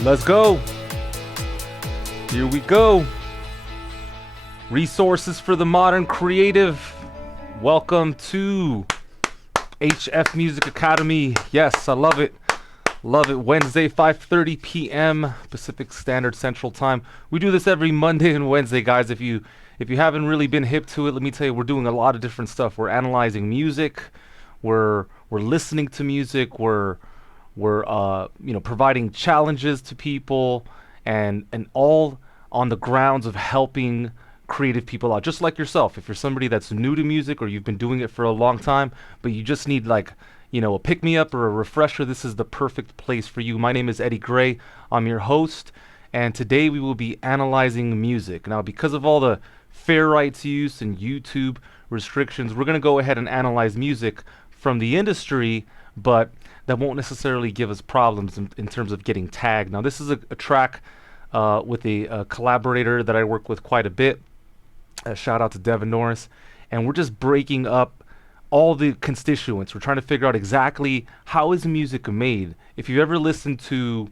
Let's go. Here we go. Resources for the modern creative. Welcome to HF Music Academy. Yes, I love it. Love it. Wednesday, 5:30 p.m. Pacific Standard Central Time. We do this every Monday and Wednesday, guys. If you haven't really been hip to it, let me tell you, we're doing a lot of different stuff. We're analyzing music. We're listening to music. We're providing challenges to people, and all on the grounds of helping creative people out, just like yourself. If you're somebody that's new to music or you've been doing it for a long time, but you just need a pick-me-up or a refresher, this is the perfect place for you. My name is Eddie Gray. I'm your host, and today we will be analyzing music. Now, because of all the fair rights use and YouTube restrictions, we're going to go ahead and analyze music from the industry, but that won't necessarily give us problems in terms of getting tagged. Now, this is a track with a collaborator that I work with quite a bit. Shout out to Devin Norris. And we're just breaking up all the constituents. We're trying to figure out exactly how is music made. If you've ever listened to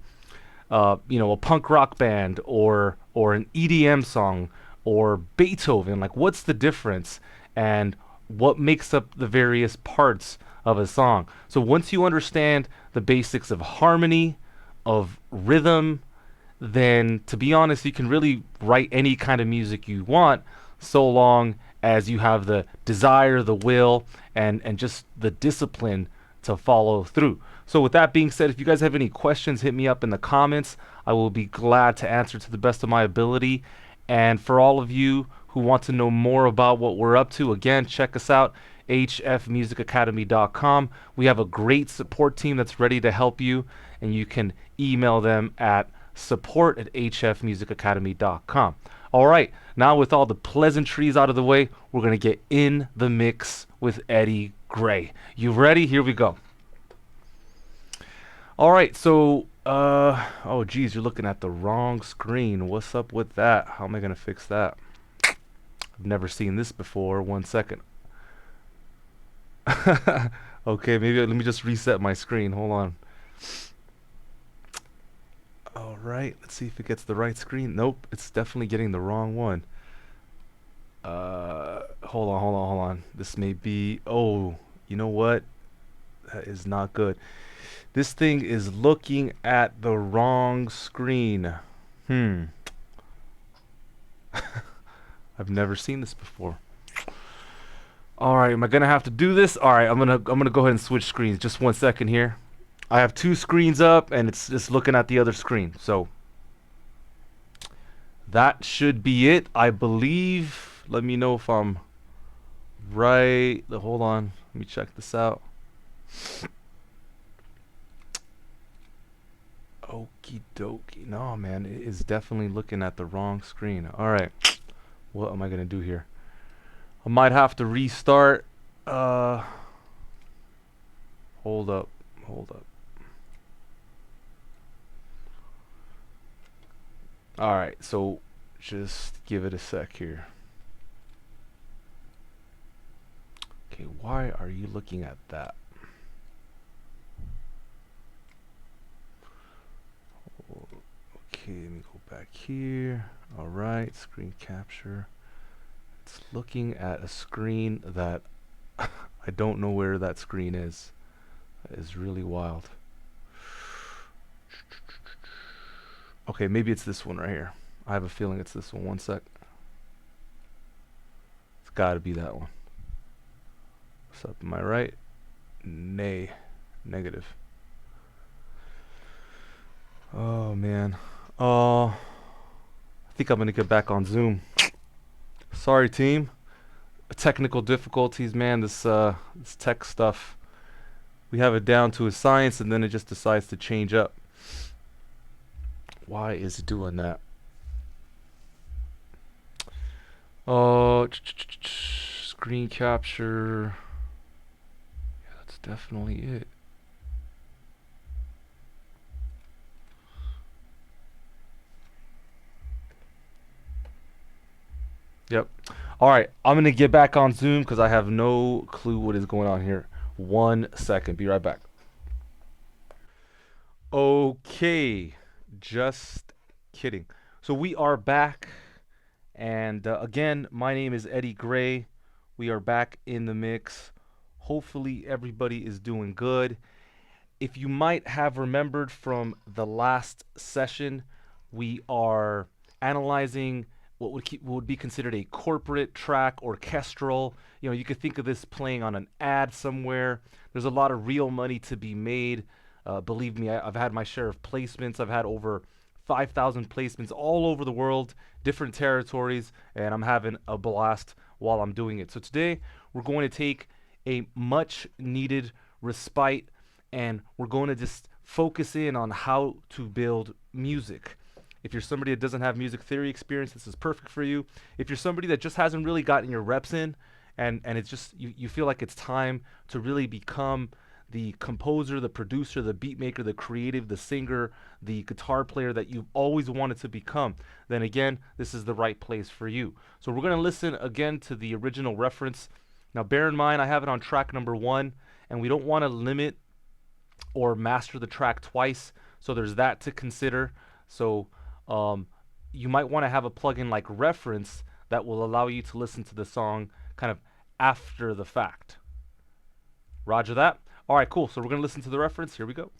a punk rock band or an EDM song or Beethoven, like, what's the difference and what makes up the various parts of a song? So once you understand the basics of harmony, of rhythm, then, to be honest, you can really write any kind of music you want, so long as you have the desire, the will, and just the discipline to follow through. So with that being said, if you guys have any questions, hit me up in the comments. I will be glad to answer to the best of my ability. And for all of you who want to know more about what we're up to, again, check us out, hfmusicacademy.com. We have a great support team that's ready to help you, and you can email them at support@hfmusicacademy.com. All right, now with all the pleasantries out of the way, we're going to get in the mix with Eddie Gray. You ready? Here we go. All right, so, oh geez, you're looking at the wrong screen. What's up with that? How am I going to fix that? I've never seen this before. 1 second. Okay, maybe let me just reset my screen. Hold on. All right, let's see if it gets the right screen. Nope, it's definitely getting the wrong one. Hold on. This may be. Oh, you know what? That is not good. This thing is looking at the wrong screen. Hmm. I've never seen this before. All right, am I gonna have to do this? All right, I'm gonna go ahead and switch screens. Just 1 second here. I have two screens up, and it's just looking at the other screen. So that should be it, I believe. Let me know if I'm right. Hold on. Let me check this out. Okie dokie. No, man, it is definitely looking at the wrong screen. All right. What am I gonna do here? I might have to restart. Uh, hold up. Hold up. All right. So just give it a sec here. Okay, why are you looking at that? Okay, let me go back here. All right, screen capture. It's looking at a screen that I don't know where that screen is. That is really wild. Okay, maybe it's this one right here. I have a feeling it's this one. 1 sec. It's got to be that one. What's up? Am I right? Nay. Negative. Oh, man. I think I'm going to get back on Zoom. Sorry, team. Technical difficulties, man. This tech stuff. We have it down to a science, and then it just decides to change up. Why is it doing that? Oh, screen capture. Yeah, that's definitely it. Yep. All right, I'm gonna get back on Zoom because I have no clue what is going on here. 1 second. Be right back. Okay, just kidding. So we are back, and again, my name is Eddie Gray. We are back in the mix. Hopefully, everybody is doing good. If you might have remembered from the last session, we are analyzing what would be considered a corporate track, orchestral. You know, you could think of this playing on an ad somewhere. There's a lot of real money to be made. Believe me, I've had my share of placements. I've had over 5,000 placements all over the world, different territories, and I'm having a blast while I'm doing it. So today, we're going to take a much needed respite, and we're going to just focus in on how to build music. If you're somebody that doesn't have music theory experience, this is perfect for you. If you're somebody that just hasn't really gotten your reps in, and it's just you feel like it's time to really become the composer, the producer, the beat maker, the creative, the singer, the guitar player that you've always wanted to become, then again, this is the right place for you. So we're going to listen again to the original reference. Now bear in mind, I have it on track number 1, and we don't want to limit or master the track twice, so there's that to consider. So you might want to have a plugin like Reference that will allow you to listen to the song kind of after the fact. Roger that. All right, cool. So we're going to listen to the reference. Here we go.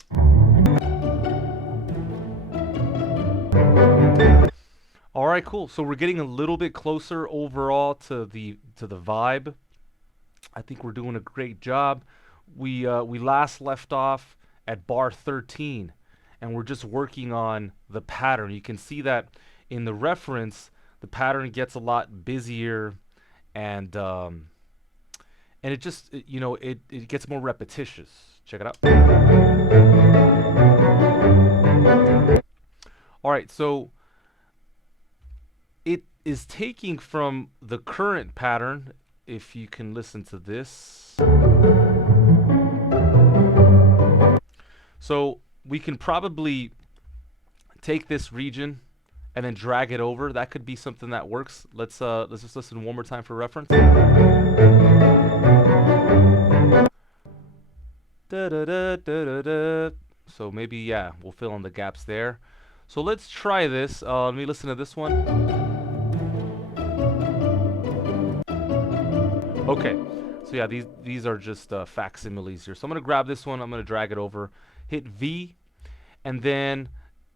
All right, cool. So we're getting a little bit closer overall to the vibe. I think we're doing a great job. We last left off at bar 13, and we're just working on the pattern. You can see that in the reference, the pattern gets a lot busier, and it just it gets more repetitious. Check it out. All right, so it is taking from the current pattern. If you can listen to this, so we can probably take this region and then drag it over. That could be something that works. Let's just listen one more time for reference. Da da da da da da. So maybe, yeah, we'll fill in the gaps there. So let's try this. Let me listen to this one. Okay, so yeah, these are just facsimiles here. So I'm gonna grab this one. I'm gonna drag it over, hit V, and then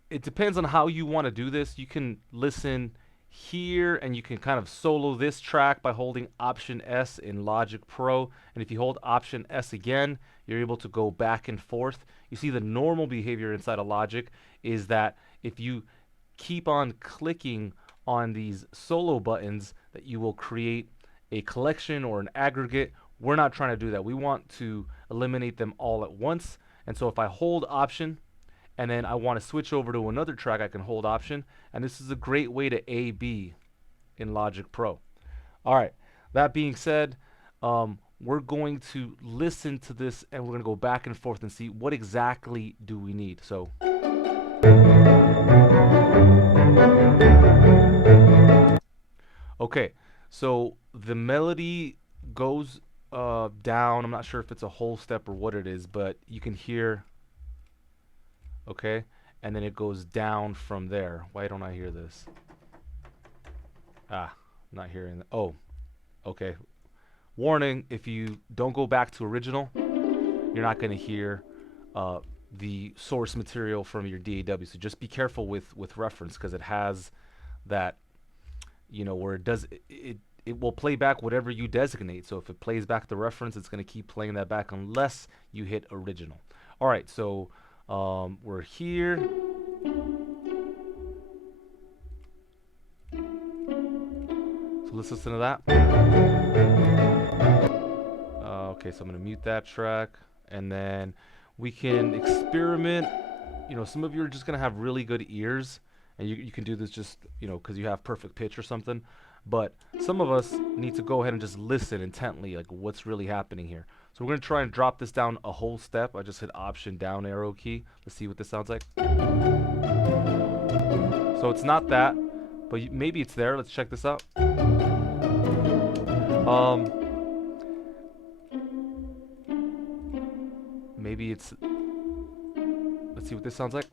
it depends on how you want to do this. You can listen here, and you can kind of solo this track by holding Option S in Logic Pro. And if you hold Option S again, you're able to go back and forth. You see, the normal behavior inside of Logic is that if you keep on clicking on these solo buttons, that you will create a collection or an aggregate. We're not trying to do that. We want to eliminate them all at once. And so if I hold Option and then I want to switch over to another track, I can hold Option, and this is a great way to A/B in Logic Pro. All right, that being said, we're going to listen to this, and we're going to go back and forth and see what exactly do we need. So okay, so the melody goes down. I'm not sure if it's a whole step or what it is, but you can hear, okay, and then it goes down from there. Why don't I hear this? Ah, not hearing that. Oh, okay. Warning, if you don't go back to original, you're not going to hear the source material from your DAW. So just be careful with reference, because it has that, you know, where it does it will play back whatever you designate. So if it plays back the reference, it's going to keep playing that back unless you hit original. All right, so we're here. So let's listen to that. Okay, so I'm going to mute that track, and then we can experiment. You know, some of you are just going to have really good ears, and you can do this just, you know, because you have perfect pitch or something. But some of us need to go ahead and just listen intently, like what's really happening here. So we're going to try and drop this down a whole step. I just hit Option down arrow key. Let's see what this sounds like. So it's not that, but maybe it's there. Let's check this out. Maybe it's, let's see what this sounds like.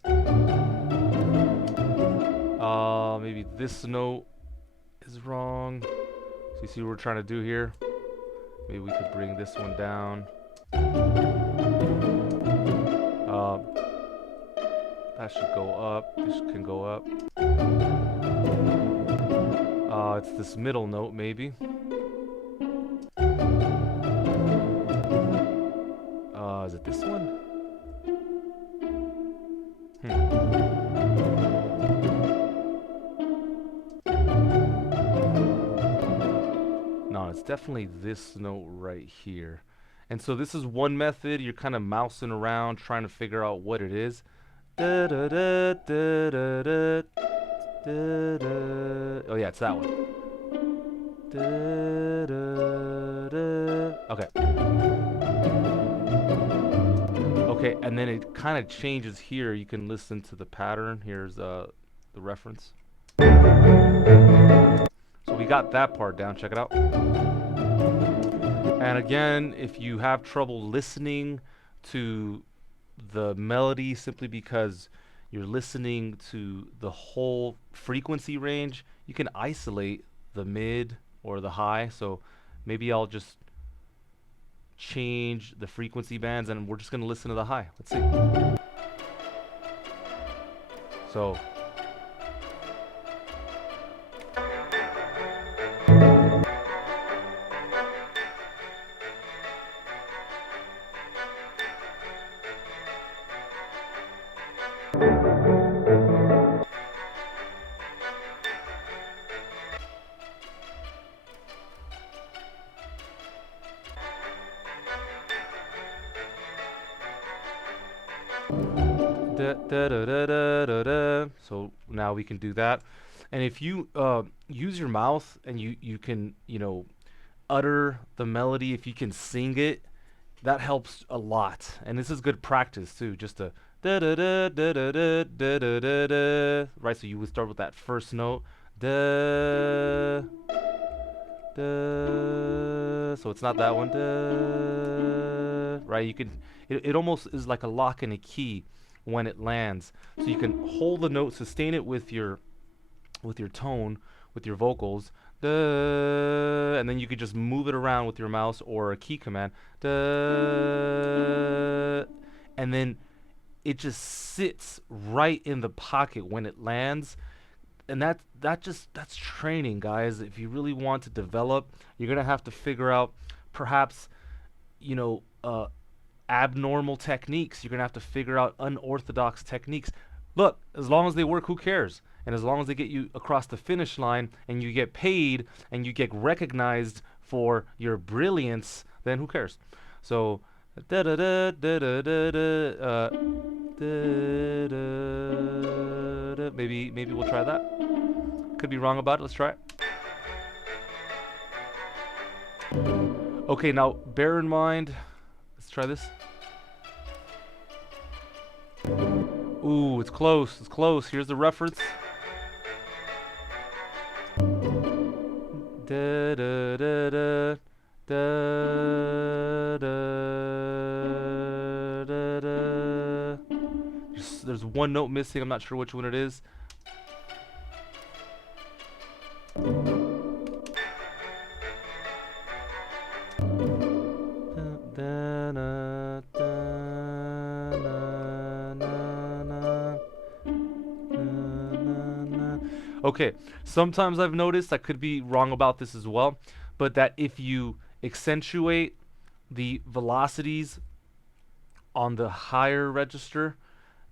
Maybe this note is wrong. So you see what we're trying to do here? Maybe we could bring this one down. That should go up. This can go up. It's this middle note, maybe. Is it this one? No, it's definitely this note right here. And so this is one method. You're kind of mousing around trying to figure out what it is. Da, da, da, da, da, da, da, da. Oh yeah, it's that one. Da, da, da. Okay. Okay, and then it kind of changes here. You can listen to the pattern. Here's the reference. So we got that part down. Check it out. And again, if you have trouble listening to the melody simply because you're listening to the whole frequency range, you can isolate the mid or the high. So maybe I'll just change the frequency bands, and we're just going to listen to the high. Let's see. So da, da, da, da, da, da, da. So now we can do that. And if you use your mouth and you can, you know, utter the melody, if you can sing it, that helps a lot. And this is good practice too, just to da da da da da da da da da da. Right, so you would start with that first note. Da da. So it's not that one. Da. right? It almost is like a lock and a key when it lands. So you can hold the note, sustain it with your tone, with your vocals, duh, and then you could just move it around with your mouse or a key command, duh, and then it just sits right in the pocket when it lands. And that's training, guys. If you really want to develop, you're gonna have to figure out perhaps, you know, abnormal techniques. You're gonna have to figure out unorthodox techniques. Look, as long as they work, who cares? And as long as they get you across the finish line and you get paid and you get recognized for your brilliance, then who cares? So da da da da da da da. Maybe we'll try that. Could be wrong about it. Let's try it. Okay, now bear in mind. Let's try this. Ooh, it's close. It's close. Here's the reference. Da da da da da da da da. There's one note missing. I'm not sure which one it is. Okay, sometimes I've noticed, I could be wrong about this as well, but that if you accentuate the velocities on the higher register,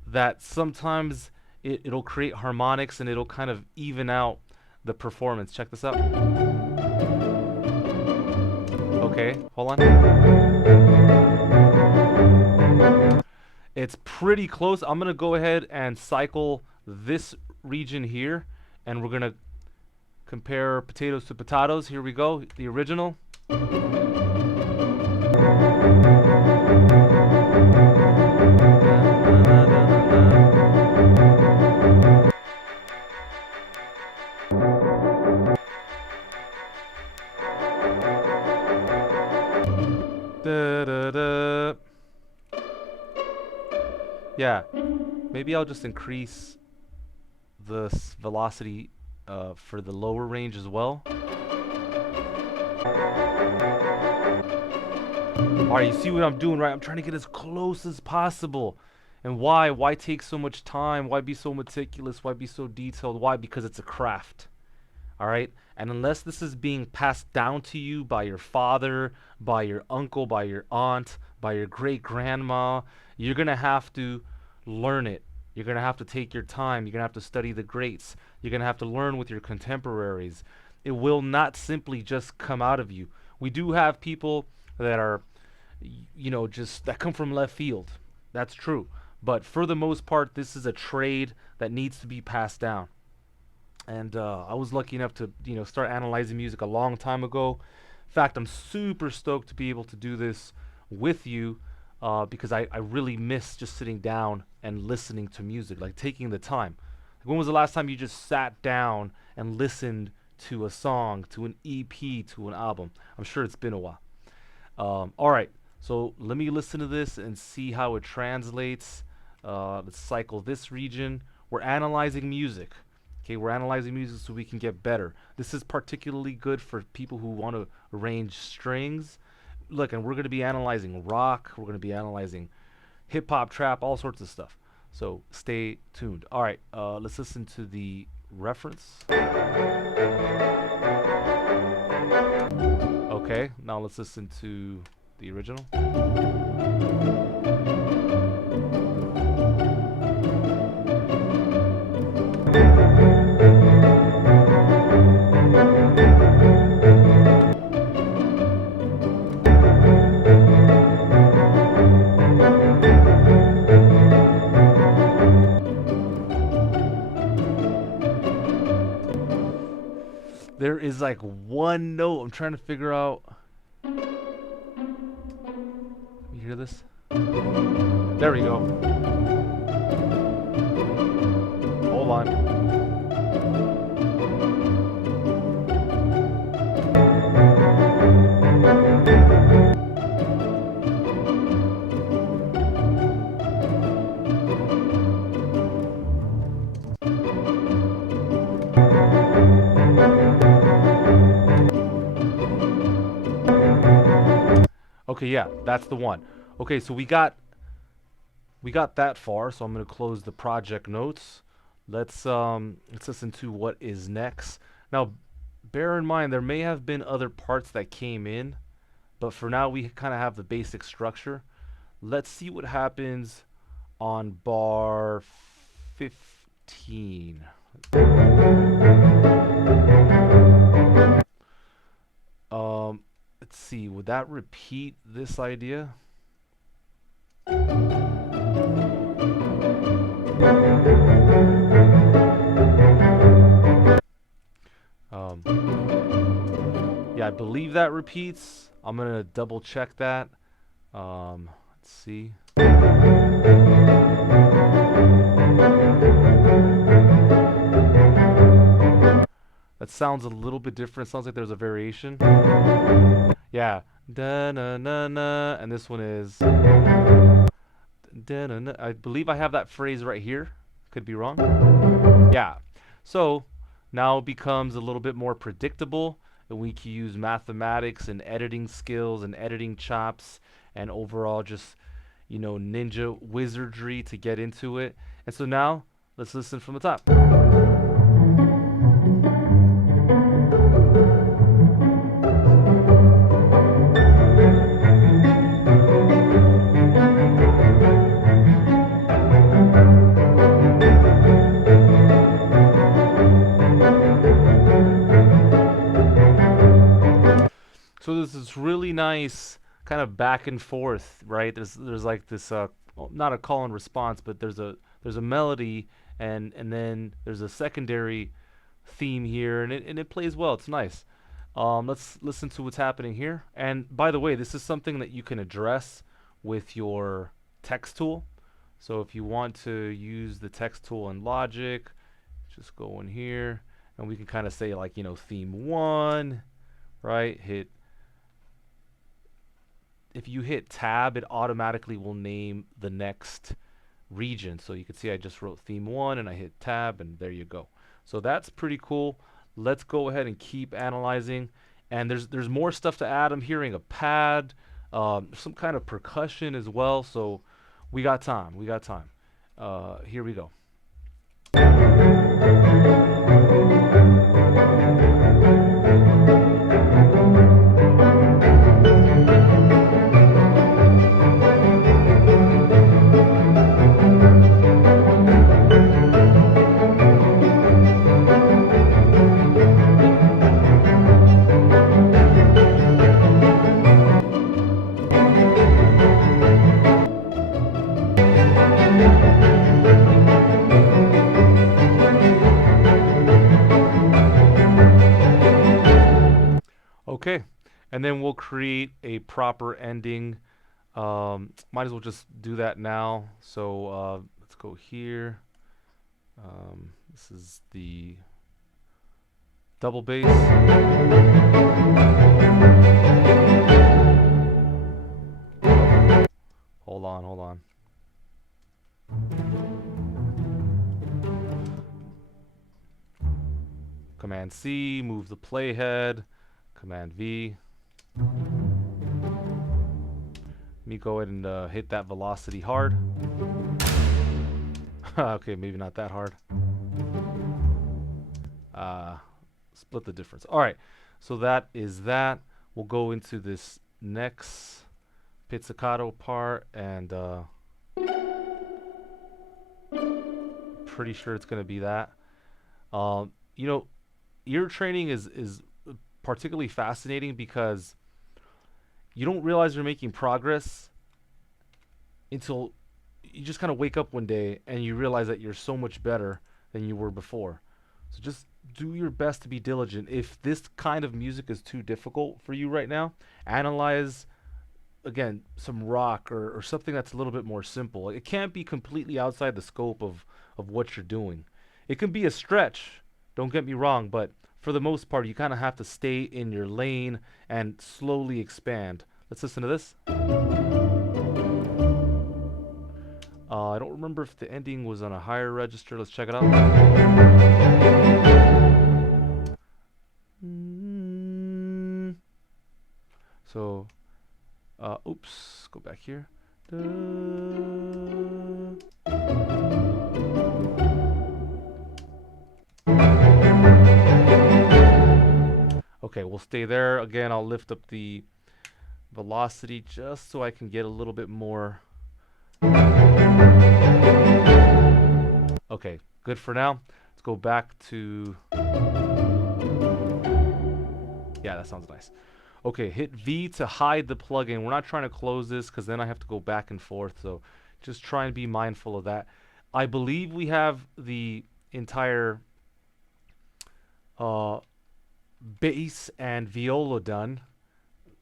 that sometimes it'll create harmonics and it'll kind of even out the performance. Check this out. Okay, hold on. It's pretty close. I'm gonna go ahead and cycle this region here, and we're gonna compare potatoes to potatoes. Here we go, the original. Da, da, da. Yeah, maybe I'll just increase the velocity for the lower range as well. Alright, you see what I'm doing, right? I'm trying to get as close as possible. And why? Why take so much time? Why be so meticulous? Why be so detailed? Why? Because it's a craft. Alright? And unless this is being passed down to you by your father, by your uncle, by your aunt, by your great-grandma, you're going to have to learn it. You're going to have to take your time. You're going to have to study the greats. You're going to have to learn with your contemporaries. It will not simply just come out of you. We do have people that are, you know, just that come from left field. That's true. But for the most part, this is a trade that needs to be passed down. And I was lucky enough to, you know, start analyzing music a long time ago. In fact, I'm super stoked to be able to do this with you because I really miss just sitting down and listening to music, like taking the time. Like, when was the last time you just sat down and listened to a song, to an EP, to an album? I'm sure it's been a while. All right, so let me listen to this and see how it translates. Let's cycle this region. We're analyzing music. Okay, we're analyzing music so we can get better. This is particularly good for people who want to arrange strings. Look, and we're going to be analyzing rock. We're going to be analyzing hip-hop, trap, all sorts of stuff. So stay tuned. All right, let's listen to the reference. Okay, now let's listen to the original. There is like one note I'm trying to figure out. You hear this? There we go. Hold on. Okay, yeah, that's the one. Okay, so we got that far, so I'm gonna close the project notes. Let's listen to what is next. Now, bear in mind there may have been other parts that came in, but for now we kind of have the basic structure. Let's see what happens on bar 15. Let's see, would that repeat this idea? Um, yeah, I believe that repeats. I'm gonna double check that. Let's see. That sounds a little bit different. Sounds like there's a variation. Yeah. Da na na na, and this one is da na na. I believe I have that phrase right here. Could be wrong. Yeah. So now it becomes a little bit more predictable, and we can use mathematics and editing skills and editing chops and overall just ninja wizardry to get into it. And so now let's listen from the top. So there's this really nice kind of back and forth, right? There's like this well, not a call and response, but there's a melody and then there's a secondary theme here, and it plays well. It's nice. Let's listen to what's happening here. And by the way, this is something that you can address with your text tool. So if you want to use the text tool in Logic, just go in here and we can kind of say like, theme 1, right? If you hit tab, it automatically will name the next region. So you can see I just wrote theme 1 and I hit tab and there you go. So that's pretty cool. Let's go ahead and keep analyzing. And there's more stuff to add. I'm hearing a pad, some kind of percussion as well. So we got time. We got time. Here we go. Okay, and then we'll create a proper ending. Might as well just do that now. So let's go here. This is the double bass. Hold on, hold on. Command C, move the playhead. Command V. Let me go ahead and hit that velocity hard. Okay, maybe not that hard. Split the difference. All right, so that is that. We'll go into this next pizzicato part, and pretty sure it's going to be that. Ear training is particularly fascinating because you don't realize you're making progress until you just kind of wake up one day and you realize that you're so much better than you were before. So just do your best to be diligent. If this kind of music is too difficult for you right now, analyze again some rock or something that's a little bit more simple. It can't be completely outside the scope of what you're doing. It can be a stretch, don't get me wrong, but for the most part, you kind of have to stay in your lane and slowly expand. Let's listen to this. I don't remember if the ending was on a higher register. Let's check it out. So Oops, go back here. Okay, we'll stay there. Again, I'll lift up the velocity just so I can get a little bit more. Okay, good for now. Let's go back to... Yeah, that sounds nice. Okay, hit V to hide the plugin. We're not trying to close this because then I have to go back and forth. So just try and be mindful of that. I believe we have the entire bass and viola done.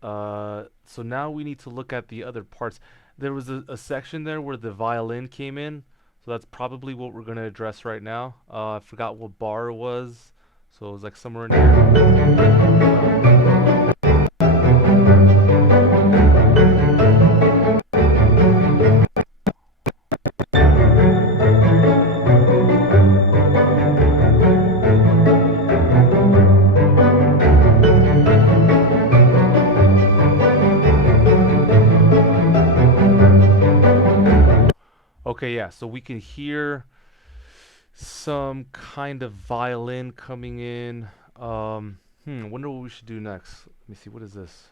So now we need to look at the other parts. There was a section there where the violin came in. So that's probably what we're going to address right now. I forgot what bar it was. So it was like somewhere in here. Okay, yeah, so we can hear some kind of violin coming in. Wonder what we should do next. Let me see, what is this?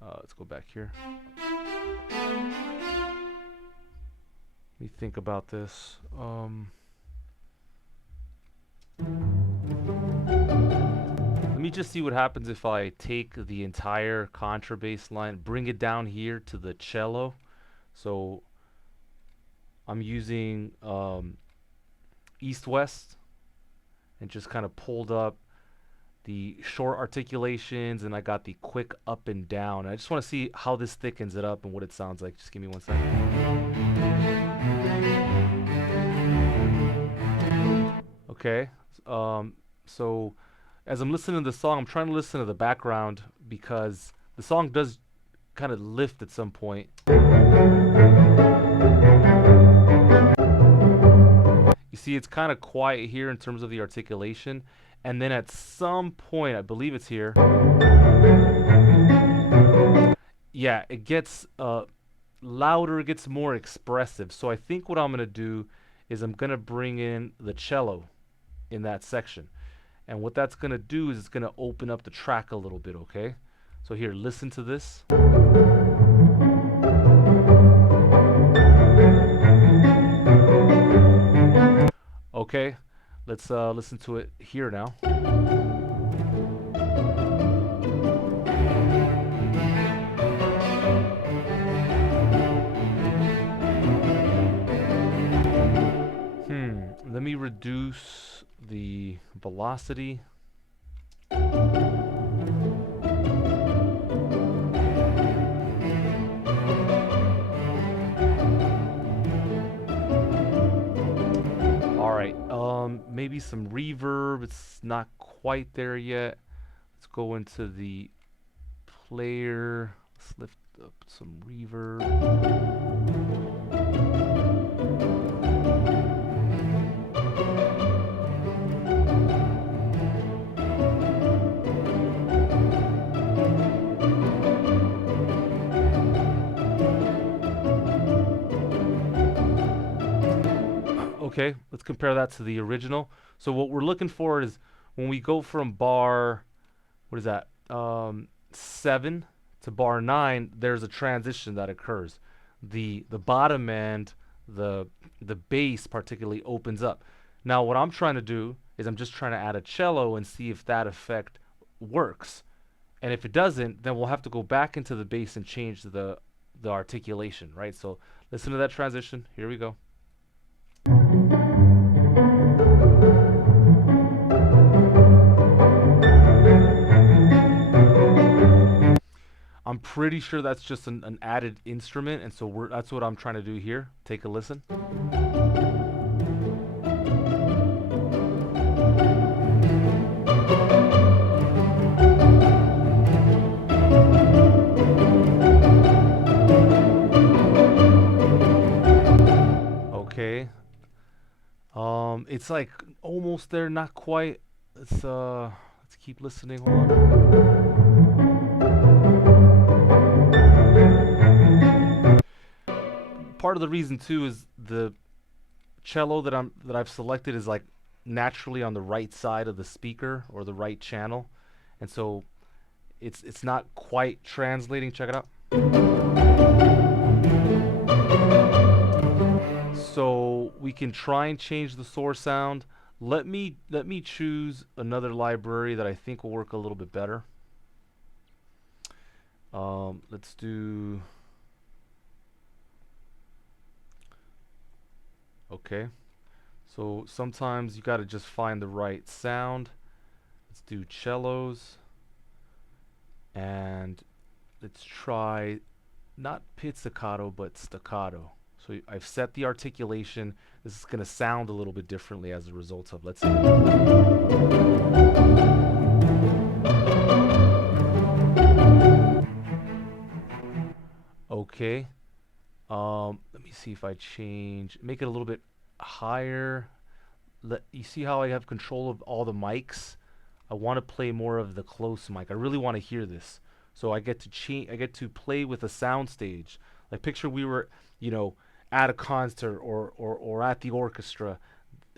Let's go back here. Let me think about this. Let me just see what happens if I take the entire contrabass line, bring it down here to the cello. So I'm using east-west and just kind of pulled up the short articulations, and I got the quick up and down. I just want to see how this thickens it up and what it sounds like. Just give me 1 second. Okay, so as I'm listening to the song, I'm trying to listen to the background because the song does kind of lift at some point. You see, it's kind of quiet here in terms of the articulation. And then at some point, I believe it's here. Yeah, it gets louder, it gets more expressive. So I think what I'm going to do is I'm going to bring in the cello in that section. And what that's going to do is it's going to open up the track a little bit, okay? So here, listen to this. Okay, let's listen to it here now. Let me reduce the velocity. Maybe some reverb. It's not quite there yet. Let's go into the player. Let's lift up some reverb. Okay, let's compare that to the original. So what we're looking for is when we go from bar, what is that, 7 to bar 9, there's a transition that occurs. The bottom end, the bass particularly opens up. Now what I'm trying to do is I'm just trying to add a cello and see if that effect works. And if it doesn't, then we'll have to go back into the bass and change the articulation, right? So listen to that transition. Here we go. I'm pretty sure that's just an added instrument, and so that's what I'm trying to do here. Take a listen. Okay. It's like almost there, not quite. Let's keep listening. Hold on. part of the reason too is the cello that I've selected is like naturally on the right side of the speaker or the right channel, and so it's not quite translating. Check it out. So we can try and change the source sound. Let me choose another library that I think will work a little bit better. Let's do. Okay. So sometimes you got to just find the right sound. Let's do cellos. And let's try not pizzicato but staccato. So I've set the articulation. This is going to sound a little bit differently as a result of, let's see. Okay. Let me see if I change, make it a little bit higher. You see how I have control of all the mics? I want to play more of the close mic. I really want to hear this. So I get to change. I get to play with a sound stage. Like picture we were, at a concert or at the orchestra,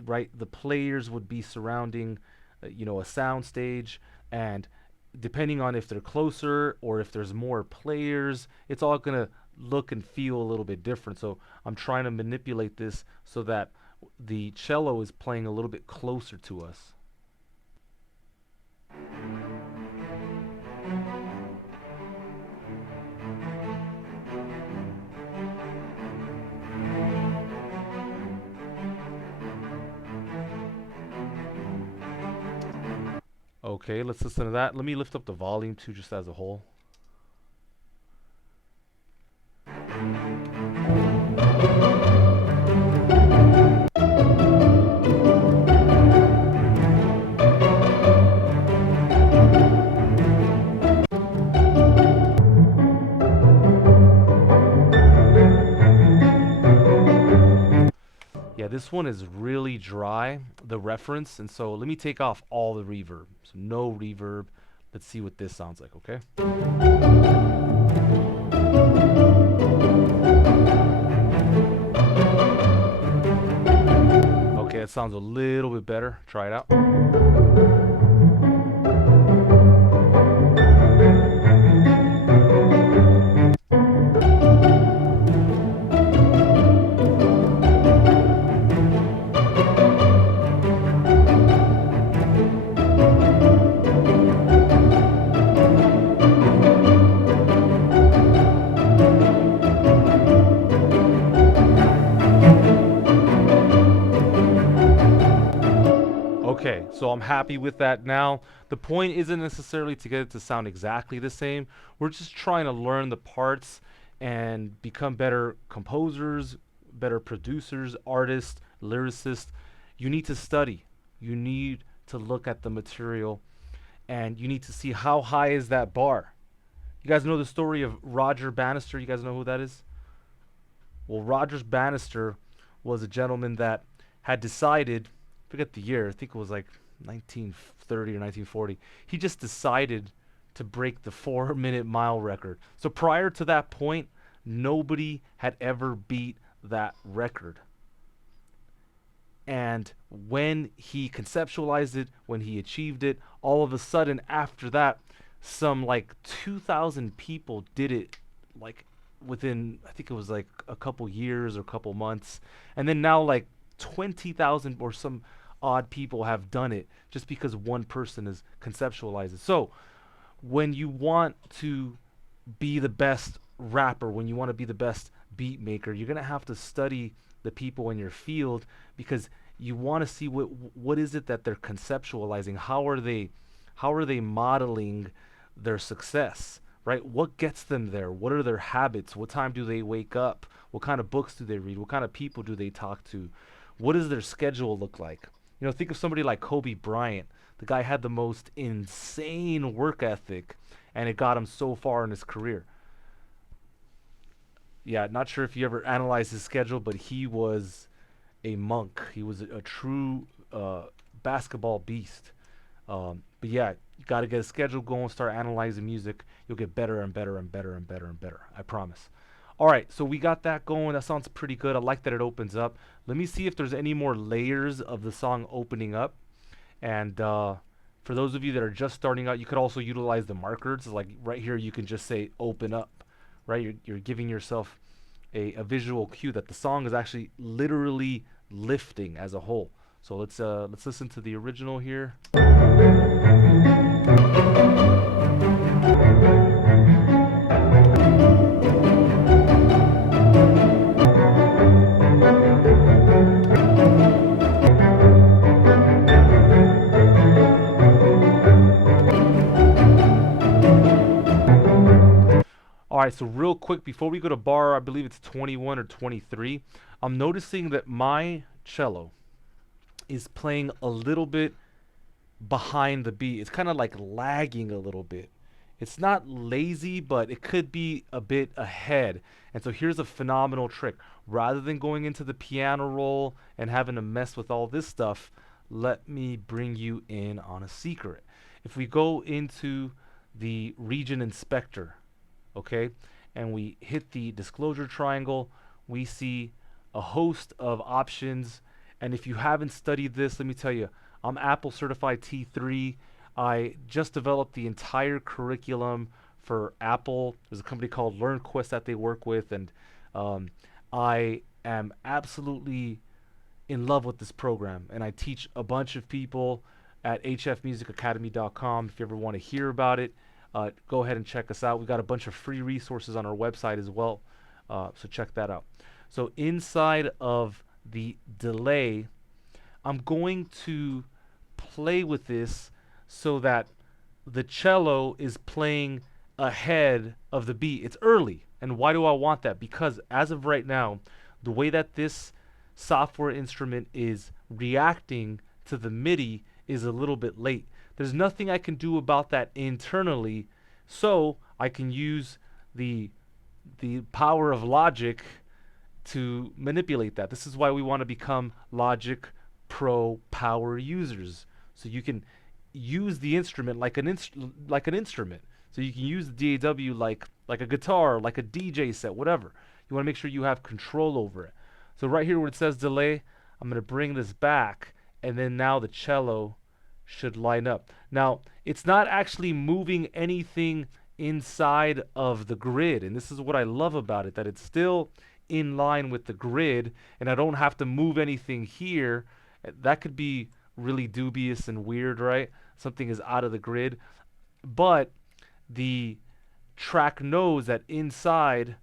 right? The players would be surrounding, a sound stage, and depending on if they're closer or if there's more players, it's all gonna look and feel a little bit different. So I'm trying to manipulate this so that the cello is playing a little bit closer to us. Okay, let's listen to that. Let me lift up the volume too, just as a whole. Yeah, this one is really dry, the reference, and so let me take off all the reverb. So no reverb. Let's see what this sounds like, okay? Okay, it sounds a little bit better. Try it out. Okay, so I'm happy with that now. The point isn't necessarily to get it to sound exactly the same. We're just trying to learn the parts and become better composers, better producers, artists, lyricists. You need to study. You need to look at the material, and you need to see how high is that bar. You guys know the story of Roger Bannister? You guys know who that is? Well, Roger Bannister was a gentleman that had decided, forget the year, I think it was like 1930 or 1940. He just decided to break the 4-minute mile record. So prior to that point, nobody had ever beat that record. And when he conceptualized it, when he achieved it, all of a sudden after that, some like 2,000 people did it, like within, I think it was like a couple years or couple months. And then now like 20,000 or some odd people have done it just because one person has conceptualized it. So when you want to be the best rapper, when you want to be the best beat maker, you're going to have to study the people in your field, because you want to see what is it that they're conceptualizing. How are they modeling their success, right? What gets them there? What are their habits? What time do they wake up? What kind of books do they read? What kind of people do they talk to? What does their schedule look like? Think of somebody like Kobe Bryant. The guy had the most insane work ethic, and it got him so far in his career. Yeah, not sure if you ever analyzed his schedule, but he was a monk. He was a true basketball beast. But yeah, you got to get a schedule going, start analyzing music. You'll get better and better and better and better and better. I promise. All right, so we got that going. That sounds pretty good. I like that it opens up. Let me see if there's any more layers of the song opening up. And for those of you that are just starting out, you could also utilize the markers. Like right here, you can just say open up, right? You're giving yourself a visual cue that the song is actually literally lifting as a whole. So let's listen to the original here. All right, so real quick before we go to bar, I believe it's 21 or 23, I'm noticing that my cello is playing a little bit behind the beat. It's kind of like lagging a little bit. It's not lazy, but it could be a bit ahead. And so here's a phenomenal trick. Rather than going into the piano roll and having to mess with all this stuff, let me bring you in on a secret. If we go into the region inspector, okay, and we hit the disclosure triangle, we see a host of options. And if you haven't studied this, let me tell you, I'm Apple certified T3. I just developed the entire curriculum for Apple. There's a company called LearnQuest that they work with, and I am absolutely in love with this program. And I teach a bunch of people at hfmusicacademy.com. If you ever want to hear about it, go ahead and check us out. We've got a bunch of free resources on our website as well, so check that out. So inside of the delay, I'm going to play with this so that the cello is playing ahead of the beat. It's early. And why do I want that? Because as of right now, the way that this software instrument is reacting to the Midi is a little bit late. There's nothing I can do about that internally, so I can use the power of Logic to manipulate that. This is why we want to become Logic Pro power users, so you can use the instrument like an instrument. So you can use the DAW like a guitar, like a DJ set, whatever. You want to make sure you have control over it. So right here where it says delay, I'm going to bring this back, and then now the cello should line up. Now, it's not actually moving anything inside of the grid, and this is what I love about it, that it's still in line with the grid, and I don't have to move anything here. That could be really dubious and weird, right? Something is out of the grid. But the track knows that inside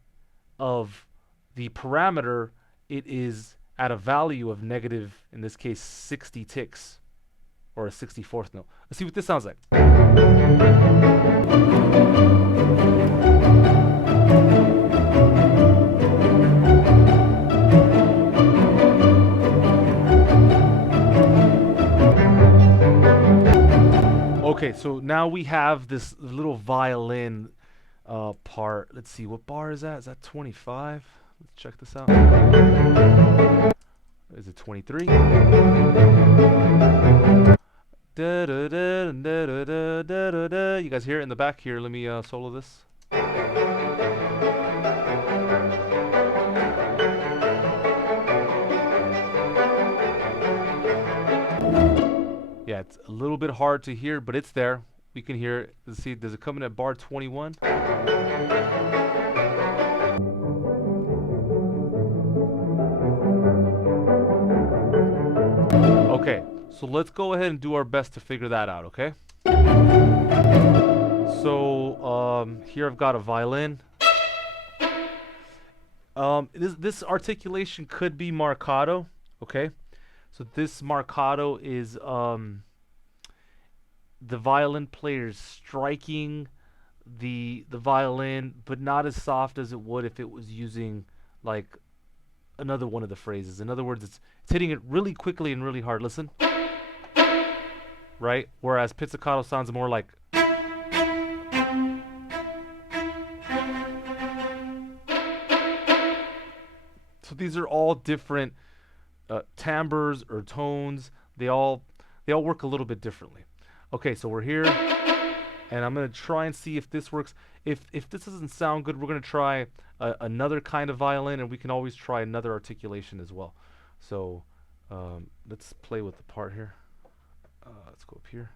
of the parameter, it is at a value of negative, in this case, 60 ticks, or a 64th note. Let's see what this sounds like. Okay, so now we have this little violin part. Let's see, what bar is that? Is that 25? Let's check this out. Is it 23? You guys hear it in the back here? Let me solo this. Yeah, it's a little bit hard to hear, but it's there. We can hear it. Let's see, does it come in at bar 21? Okay, so let's go ahead and do our best to figure that out, okay? So here I've got a violin. This articulation could be Marcato, okay? So this Marcato is the violin players striking the violin, but not as soft as it would if it was using like another one of the phrases. In other words, it's hitting it really quickly and really hard. Listen. Right? Whereas pizzicato sounds more like. So these are all different timbres or tones. They all work a little bit differently. Okay, so we're here, and I'm gonna try and see if this works. If this doesn't sound good, we're gonna try another kind of violin, and we can always try another articulation as well. So let's play with the part here. Let's go up here.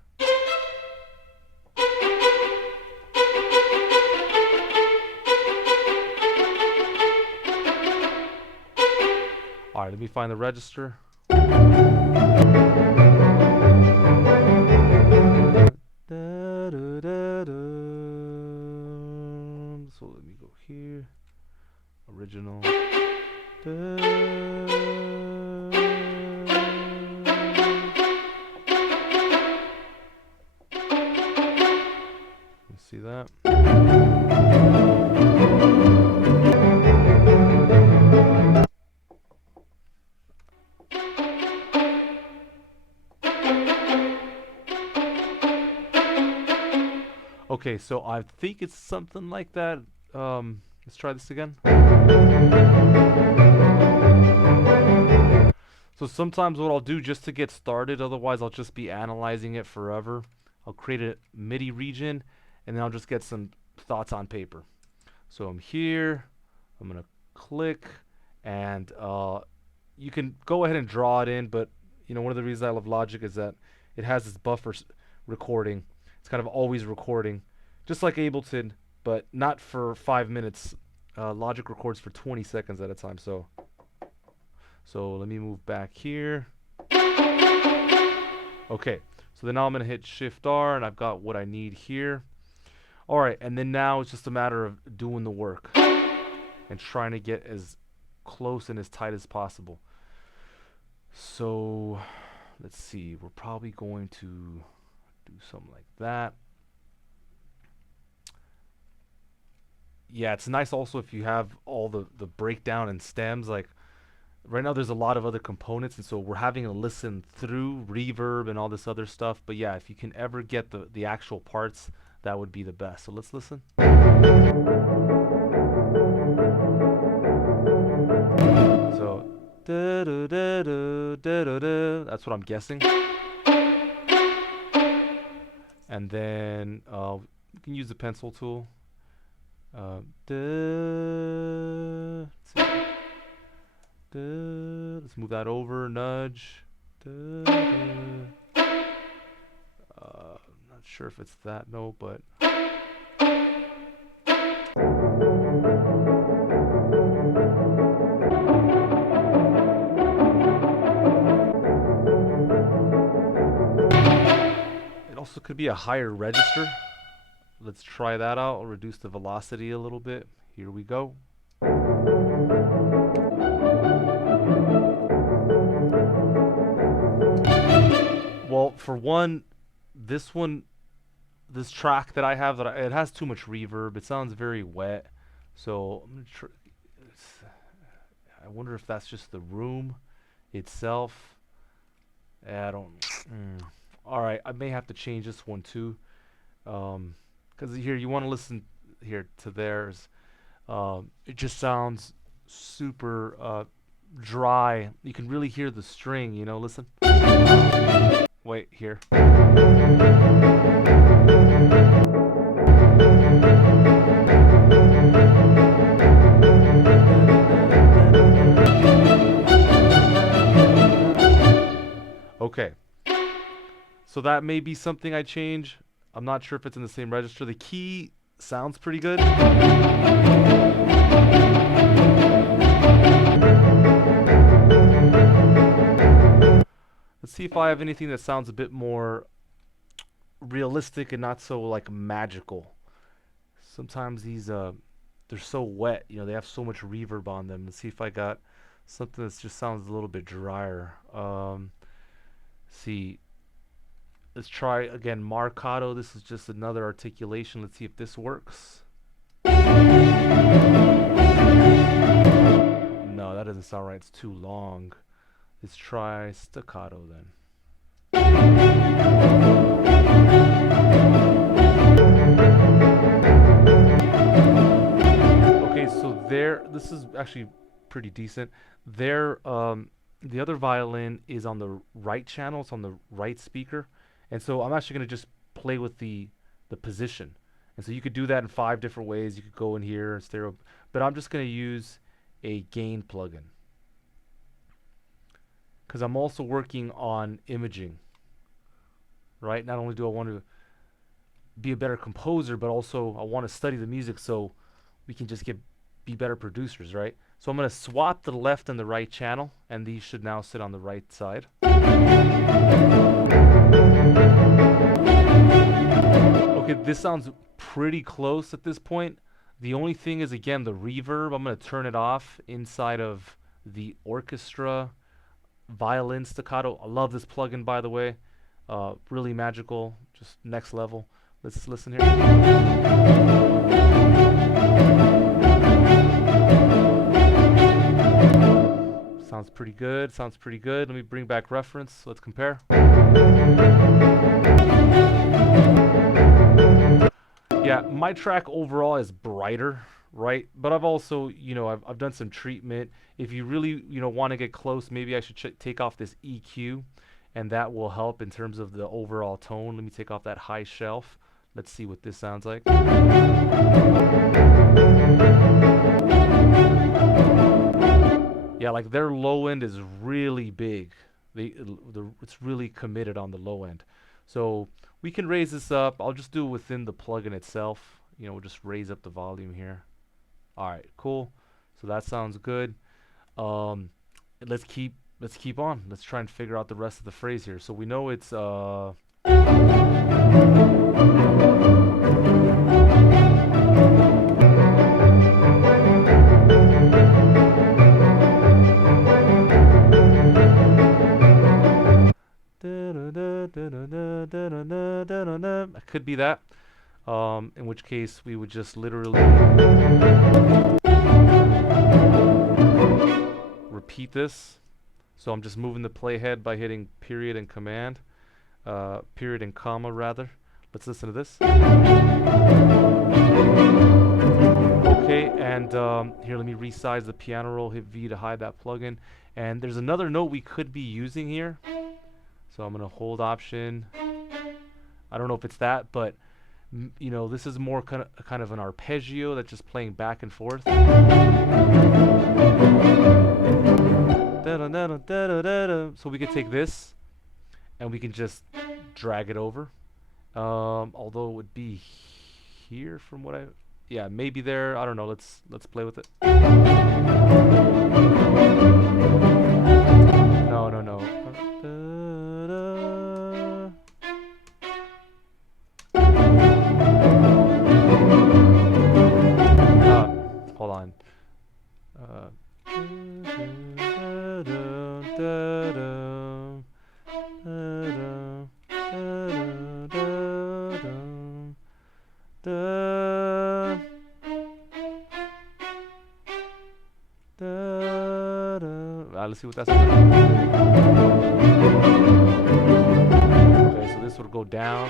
All right, let me find the register. So let me go here. Original. You see that? Okay, so I think it's something like that. Let's try this again. So sometimes what I'll do just to get started, otherwise I'll just be analyzing it forever. I'll create a Midi region, and then I'll just get some thoughts on paper. So I'm here, I'm gonna click, and you can go ahead and draw it in, but you know, one of the reasons I love Logic is that it has this buffer recording. It's kind of always recording, just like Ableton, but not for 5 minutes. Logic records for 20 seconds at a time. So let me move back here. Okay, so then now I'm gonna hit Shift R, and I've got what I need here. All right, and then now it's just a matter of doing the work and trying to get as close and as tight as possible. So let's see, we're probably going to do something like that. Yeah, it's nice also if you have all the breakdown and stems. Like right now there's a lot of other components, and so we're having to listen through reverb and all this other stuff. But yeah, if you can ever get the actual parts, that would be the best. So let's listen. So that's what I'm guessing. And then you can use the pencil tool. Let's move that over, nudge. Not sure if it's that note, but it also could be a higher register. Let's try that out. I'll reduce the velocity a little bit. Here we go. Well, for one, this track that I have, it has too much reverb. It sounds very wet. So I'm gonna I wonder if that's just the room itself. I don't. All right, I may have to change this one too, because here you want to listen here to theirs. It just sounds super dry. You can really hear the string. You know, listen. Wait here. Okay. So that may be something I change. I'm not sure if it's in the same register. The key sounds pretty good. Let's see if I have anything that sounds a bit more realistic and not so like magical. Sometimes these they're so wet, you know, they have so much reverb on them. Let's see if I got something that just sounds a little bit drier. See, let's try again Marcato. This is just another articulation. Let's see if this works. No, that doesn't sound right. It's too long. Let's try staccato then. Okay, so this is actually pretty decent. The other violin is on the right channel. It's on the right speaker. And so I'm actually going to just play with the the position. And so you could do that in 5 different ways. You could go in here and stereo, but I'm just going to use a gain plugin because I'm also working on imaging, right? Not only do I want to be a better composer, but also I want to study the music so we can just be better producers, right? So I'm going to swap the left and the right channel, and these should now sit on the right side. Okay, this sounds pretty close at this point. The only thing is, again, the reverb. I'm going to turn it off inside of the Orchestra violin staccato. I love this plugin, by the way. Really magical, just next level. Let's listen here. Sounds pretty good. Sounds pretty good. Let me bring back reference. Let's compare. Yeah, my track overall is brighter, right? But I've also, I've done some treatment. If you really, want to get close, maybe I should take off this EQ, and that will help in terms of the overall tone. Let me take off that high shelf. Let's see what this sounds like. Yeah, like their low end is really big. It's really committed on the low end. So we can raise this up. I'll just do it within the plugin itself. We'll just raise up the volume here. All right, cool. So that sounds good. Let's keep on. Let's try and figure out the rest of the phrase here. So we know it's it could be that. In which case we would just literally repeat this. So I'm just moving the playhead by hitting period and command, period and comma rather. Let's listen to this. Okay, and here let me resize the piano roll, hit V to hide that plugin. And there's another note we could be using here. So I'm going to hold option. I don't know if it's that, but this is more kind of an arpeggio that's just playing back and forth. So we could take this and we can just drag it over. Although it would be here from what yeah, maybe there. I don't know. Let's play with it. No. Hold on. Let's see what that's like. Okay, so this would go down.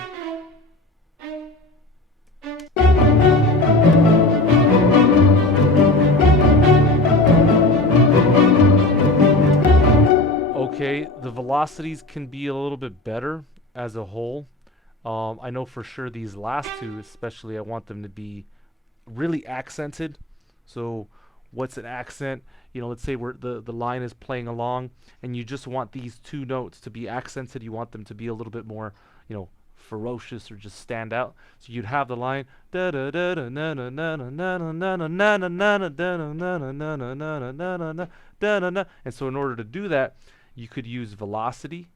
Okay, the velocities can be a little bit better as a whole. I know for sure these last two, especially, I want them to be really accented. So what's an accent? Let's say the line is playing along and you just want these two notes to be accented. You want them to be a little bit more, ferocious or just stand out. So you'd have the line and so in order to do that, you could use velocity,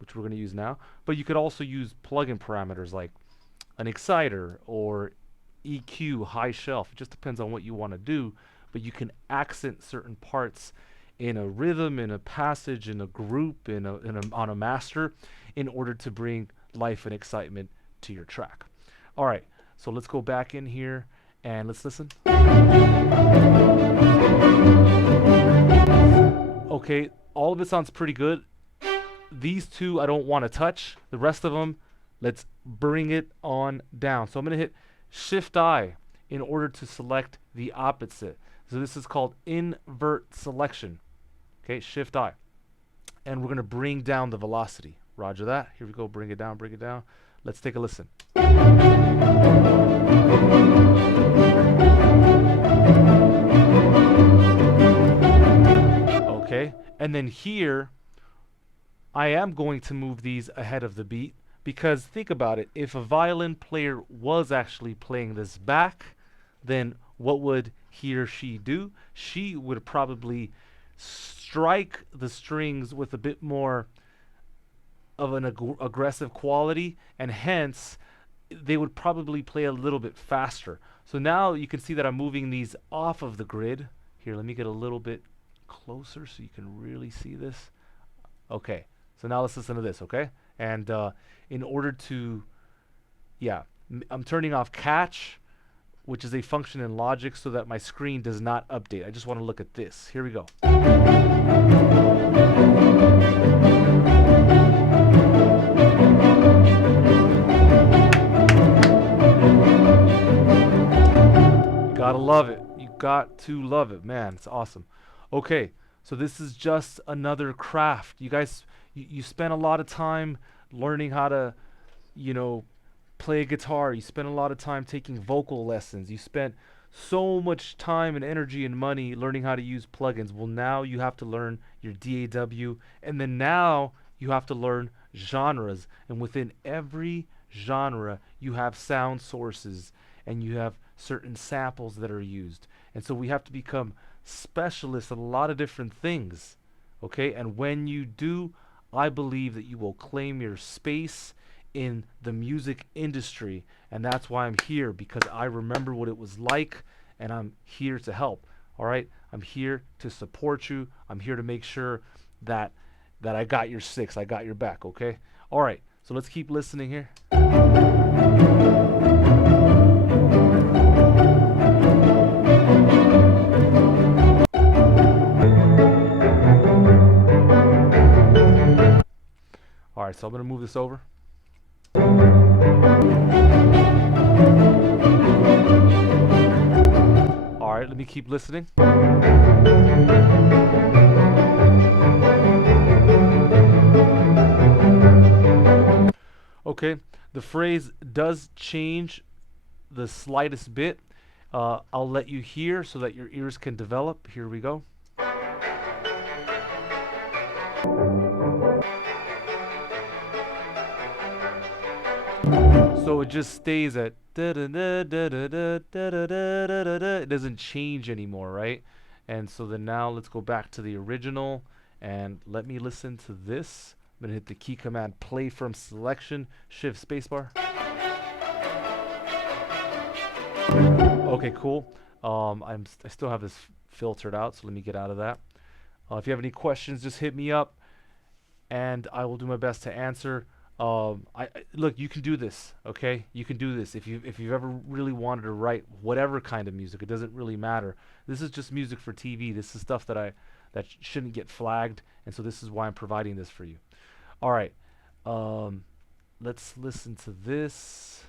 which we're going to use now, but you could also use plugin parameters like an exciter or EQ, high shelf. It just depends on what you want to do. But you can accent certain parts in a rhythm, in a passage, in a group, on a master, in order to bring life and excitement to your track. All right, so let's go back in here and let's listen. Okay, all of it sounds pretty good. These two I don't want to touch. The rest of them, let's bring it on down. So I'm going to hit Shift-I in order to select the opposite. So this is called Invert Selection. Okay, Shift-I. And we're going to bring down the velocity. Roger that. Here we go. Bring it down, bring it down. Let's take a listen. Okay, and then here I am going to move these ahead of the beat because think about it. If a violin player was actually playing this back, then what would he or she do? She would probably strike the strings with a bit more of an aggressive quality, and hence they would probably play a little bit faster. So now you can see that I'm moving these off of the grid. Here, let me get a little bit closer so you can really see this. Okay, so now let's listen to this, okay? And in order to, yeah, I'm turning off catch, which is a function in Logic so that my screen does not update. I just want to look at this. Here we go. Gotta love it. You got to love it, man. It's awesome. Okay, so this is just another craft. You guys, you spend a lot of time learning how to, you know, play a guitar. You spend a lot of time taking vocal lessons. You spent so much time and energy and money learning how to use plugins. Well, now you have to learn your DAW, and then now you have to learn genres. And within every genre, you have sound sources and you have certain samples that are used. And so we have to become specialists in a lot of different things. Okay? And when you do, I believe that you will claim your space in the music industry. And that's why I'm here, because I remember what it was like, and I'm here to help. All right? I'm here to support you. I'm here to make sure that I got your six, I got your back, okay? All right. So let's keep listening here. All right, so I'm going to move this over. All right, let me keep listening. Okay, the phrase does change the slightest bit. I'll let you hear so that your ears can develop. Here we go. So it just stays at it doesn't change anymore, right? And so then now let's go back to the original and let me listen to this. I'm gonna hit the key command play from selection, shift spacebar. Okay, cool. I still have this filtered out, so let me get out of that. If you have any questions, just hit me up and I will do my best to answer. Look, you can do this, okay? You can do this. If you've ever really wanted to write whatever kind of music, it doesn't really matter. This is just music for TV. This is stuff that shouldn't get flagged, and so this is why I'm providing this for you. All right, let's listen to this.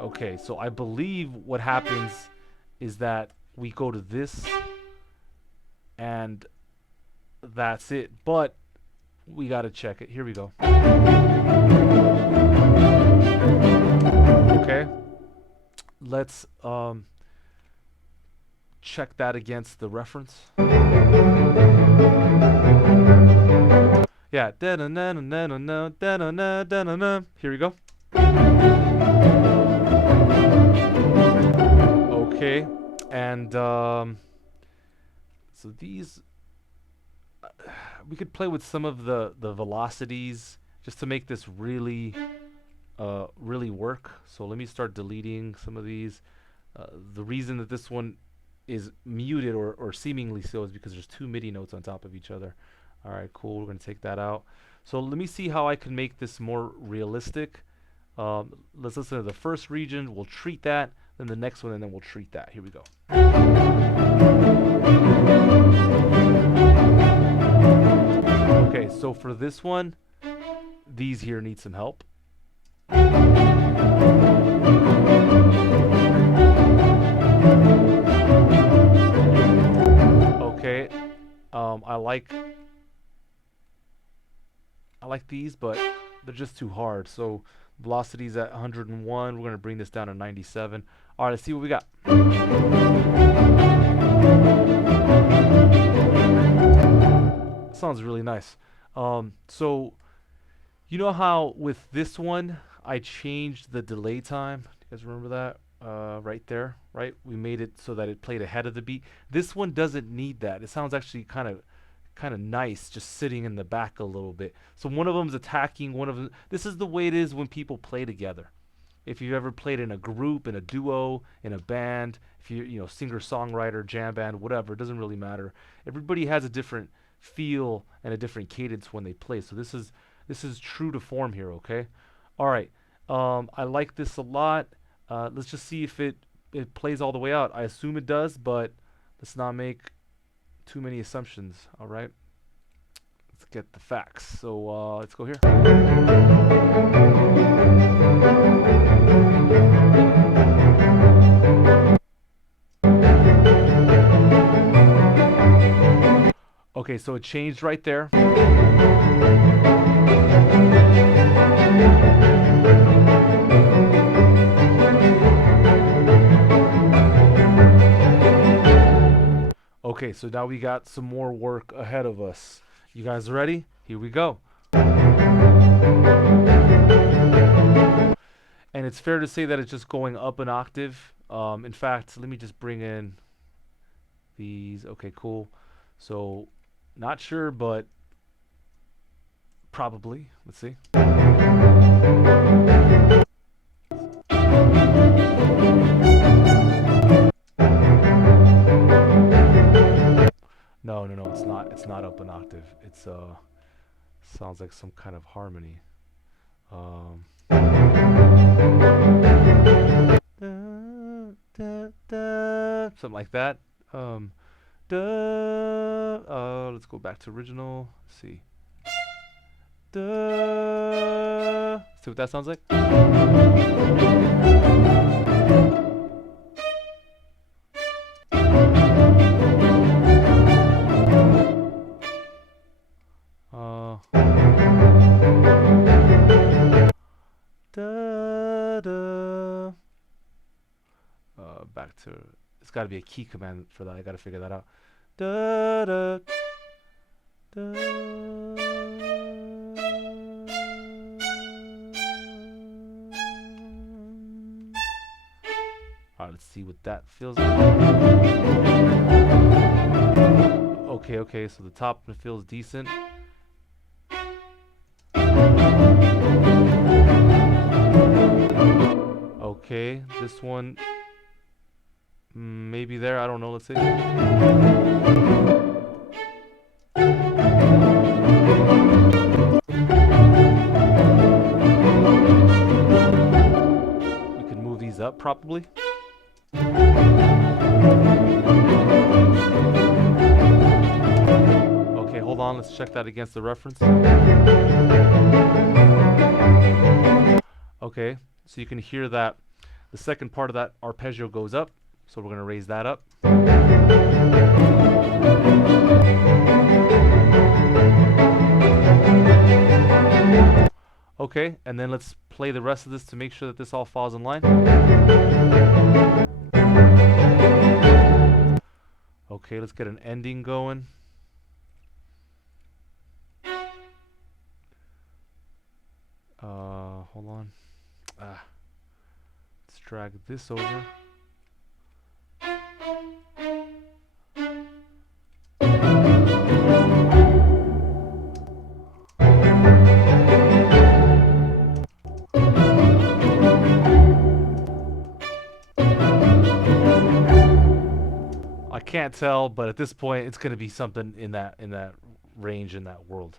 Okay, so I believe what happens is that we go to this and that's it, but we gotta check it. Here we go. Okay, let's check that against the reference. Yeah, here we go. Okay, and so these we could play with some of the velocities just to make this really work. So let me start deleting some of these. The reason that this one is muted or seemingly so is because there's two MIDI notes on top of each other. All right, cool. We're going to take that out. So let me see how I can make this more realistic. Let's listen to the first region. We'll treat that, then the next one, and then we'll treat that. Here we go. Okay, so for this one, these here need some help. Okay, I like I like these, but they're just too hard. So velocity's at 101. We're gonna bring this down to 97. All right, let's see what we got. Sounds really nice. So you know how with this one I changed the delay time? Do you guys remember that? Right there, right? We made it so that it played ahead of the beat. This one doesn't need that. It sounds actually kind of nice just sitting in the back a little bit. So one of them's attacking, one of them. This is the way it is when people play together. If you've ever played in a group, in a duo, in a band, if you know, singer songwriter, jam band, whatever, it doesn't really matter. Everybody has a different feel and a different cadence when they play. So this is true to form here, okay? All right. I like this a lot. Let's just see if it plays all the way out. I assume it does, but let's not make too many assumptions. All right. Let's get the facts. So let's go here. Okay, so it changed right there. Okay, so now we got some more work ahead of us. You guys ready? Here we go. And it's fair to say that it's just going up an octave. In fact, let me just bring in these. Okay, cool. So, not sure, but probably. Let's see. No, it's not. It's not up an octave. It's sounds like some kind of harmony. Something like that. Let's go back to original. Let's see. See what that sounds like. Back to, it's got to be a key command for that. I got to figure that out. Alright, let's see what that feels like. Okay, so the top feels decent. Okay, this one maybe there, I don't know, let's see. We could move these up probably. Okay, hold on, let's check that against the reference. Okay, so you can hear that the second part of that arpeggio goes up. So we're going to raise that up. Okay, and then let's play the rest of this to make sure that this all falls in line. Okay, let's get an ending going. Hold on. Let's drag this over. I can't tell, but at this point it's going to be something in that range, in that world.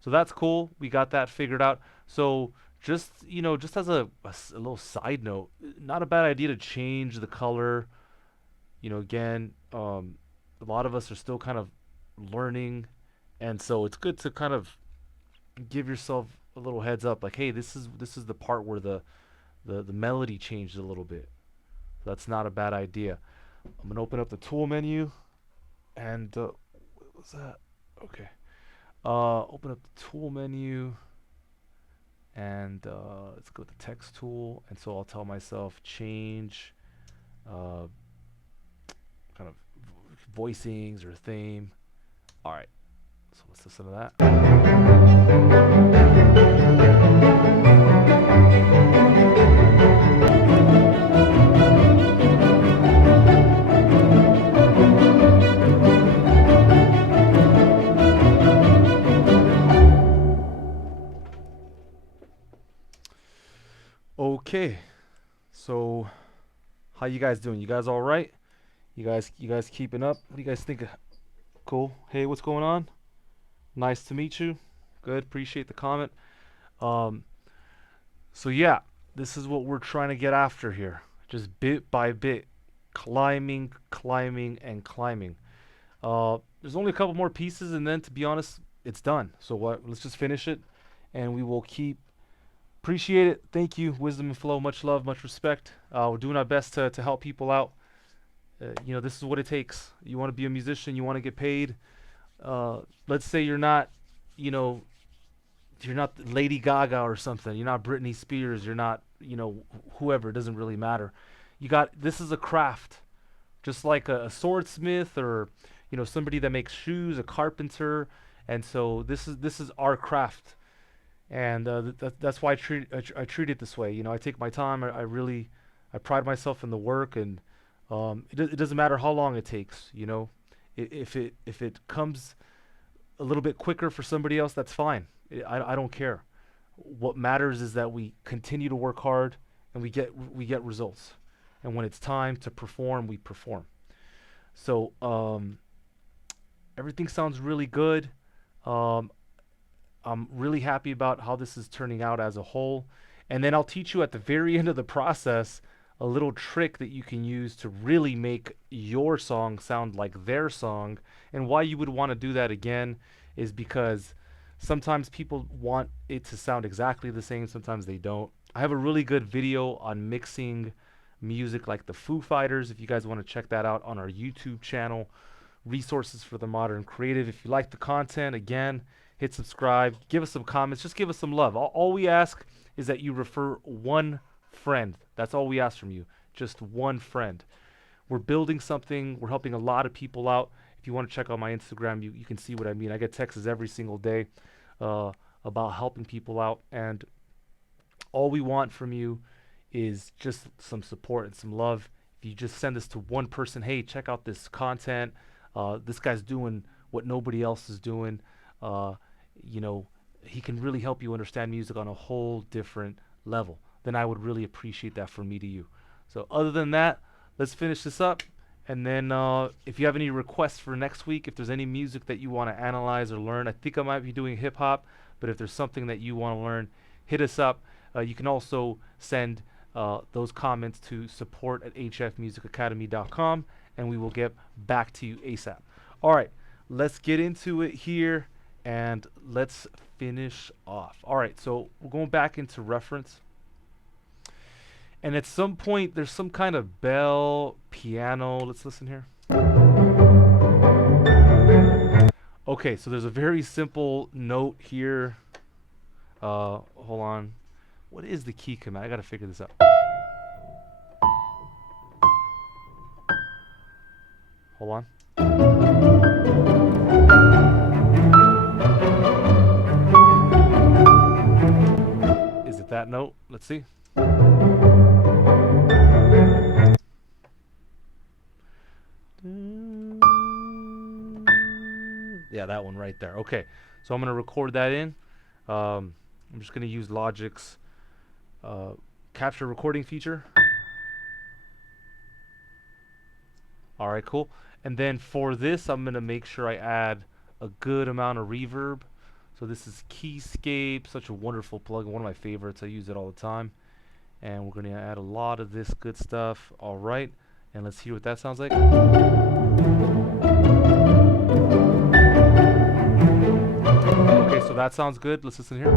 So that's cool. We got that figured out. So just, you know, just as a little side note, not a bad idea to change the color. You know, again, a lot of us are still kind of learning, and so it's good to kind of give yourself a little heads up, like, hey, this is the part where the melody changed a little bit. So that's not a bad idea. I'm gonna open up the tool menu, and what was that? Okay. Open up the tool menu. and let's go to the text tool. And so I'll tell myself change kind of voicings or theme. All right, so let's listen to that. Okay, so how you guys doing? You guys all right? You guys keeping up? What do you guys think? Cool. Hey, what's going on? Nice to meet you. Good. Appreciate the comment. Um, so yeah, this is what we're trying to get after here. Just bit by bit, climbing, climbing, and climbing. There's only a couple more pieces, and then to be honest, it's done. So what? Let's just finish it, and we will keep. Appreciate it. Thank you. Wisdom and flow. Much love. Much respect. We're doing our best to help people out. This is what it takes. You want to be a musician. You want to get paid. Let's say you're not, you know, you're not Lady Gaga or something. You're not Britney Spears. You're not, whoever. It doesn't really matter. This is a craft, just like a swordsmith or, somebody that makes shoes, a carpenter. And so this is our craft. And that's why I treat it this way. I take my time. I pride myself in the work, and it doesn't matter how long it takes. If it comes a little bit quicker for somebody else, that's fine. I don't care. What matters is that we continue to work hard and we get results. And when it's time to perform, we perform. So everything sounds really good. I'm really happy about how this is turning out as a whole. And then I'll teach you at the very end of the process a little trick that you can use to really make your song sound like their song. And why you would want to do that again is because sometimes people want it to sound exactly the same, sometimes they don't. I have a really good video on mixing music like the Foo Fighters, if you guys want to check that out on our YouTube channel, Resources for the Modern Creative. If you like the content, again, hit subscribe, give us some comments, just give us some love. All we ask is that you refer one friend. That's all we ask from you, just one friend. We're building something. We're helping a lot of people out. If you want to check out my Instagram, you can see what I mean. I get texts every single day about helping people out, and all we want from you is just some support and some love. If you just send this to one person, hey, check out this content. This guy's doing what nobody else is doing. He can really help you understand music on a whole different level. Then I would really appreciate that from me to you. So other than that, let's finish this up. And then if you have any requests for next week, if there's any music that you want to analyze or learn, I think I might be doing hip hop, but if there's something that you want to learn, hit us up. You can also send those comments to support@hfmusicacademy.com, and we will get back to you ASAP. All right, let's get into it here, and let's finish off. All right, so we're going back into reference. And at some point, there's some kind of bell, piano. Let's listen here. Okay, so there's a very simple note here. Hold on. What is the key command? I gotta figure this out. Hold on. Is it that note? Let's see. Yeah, that one right there. Okay, so I'm gonna record that in. I'm just gonna use Logic's capture recording feature. All right, cool. And then for this, I'm gonna make sure I add a good amount of reverb. So this is Keyscape, such a wonderful plugin, one of my favorites. I use it all the time. And we're gonna add a lot of this good stuff. All right, and let's hear what that sounds like. Okay, so that sounds good. Let's listen here.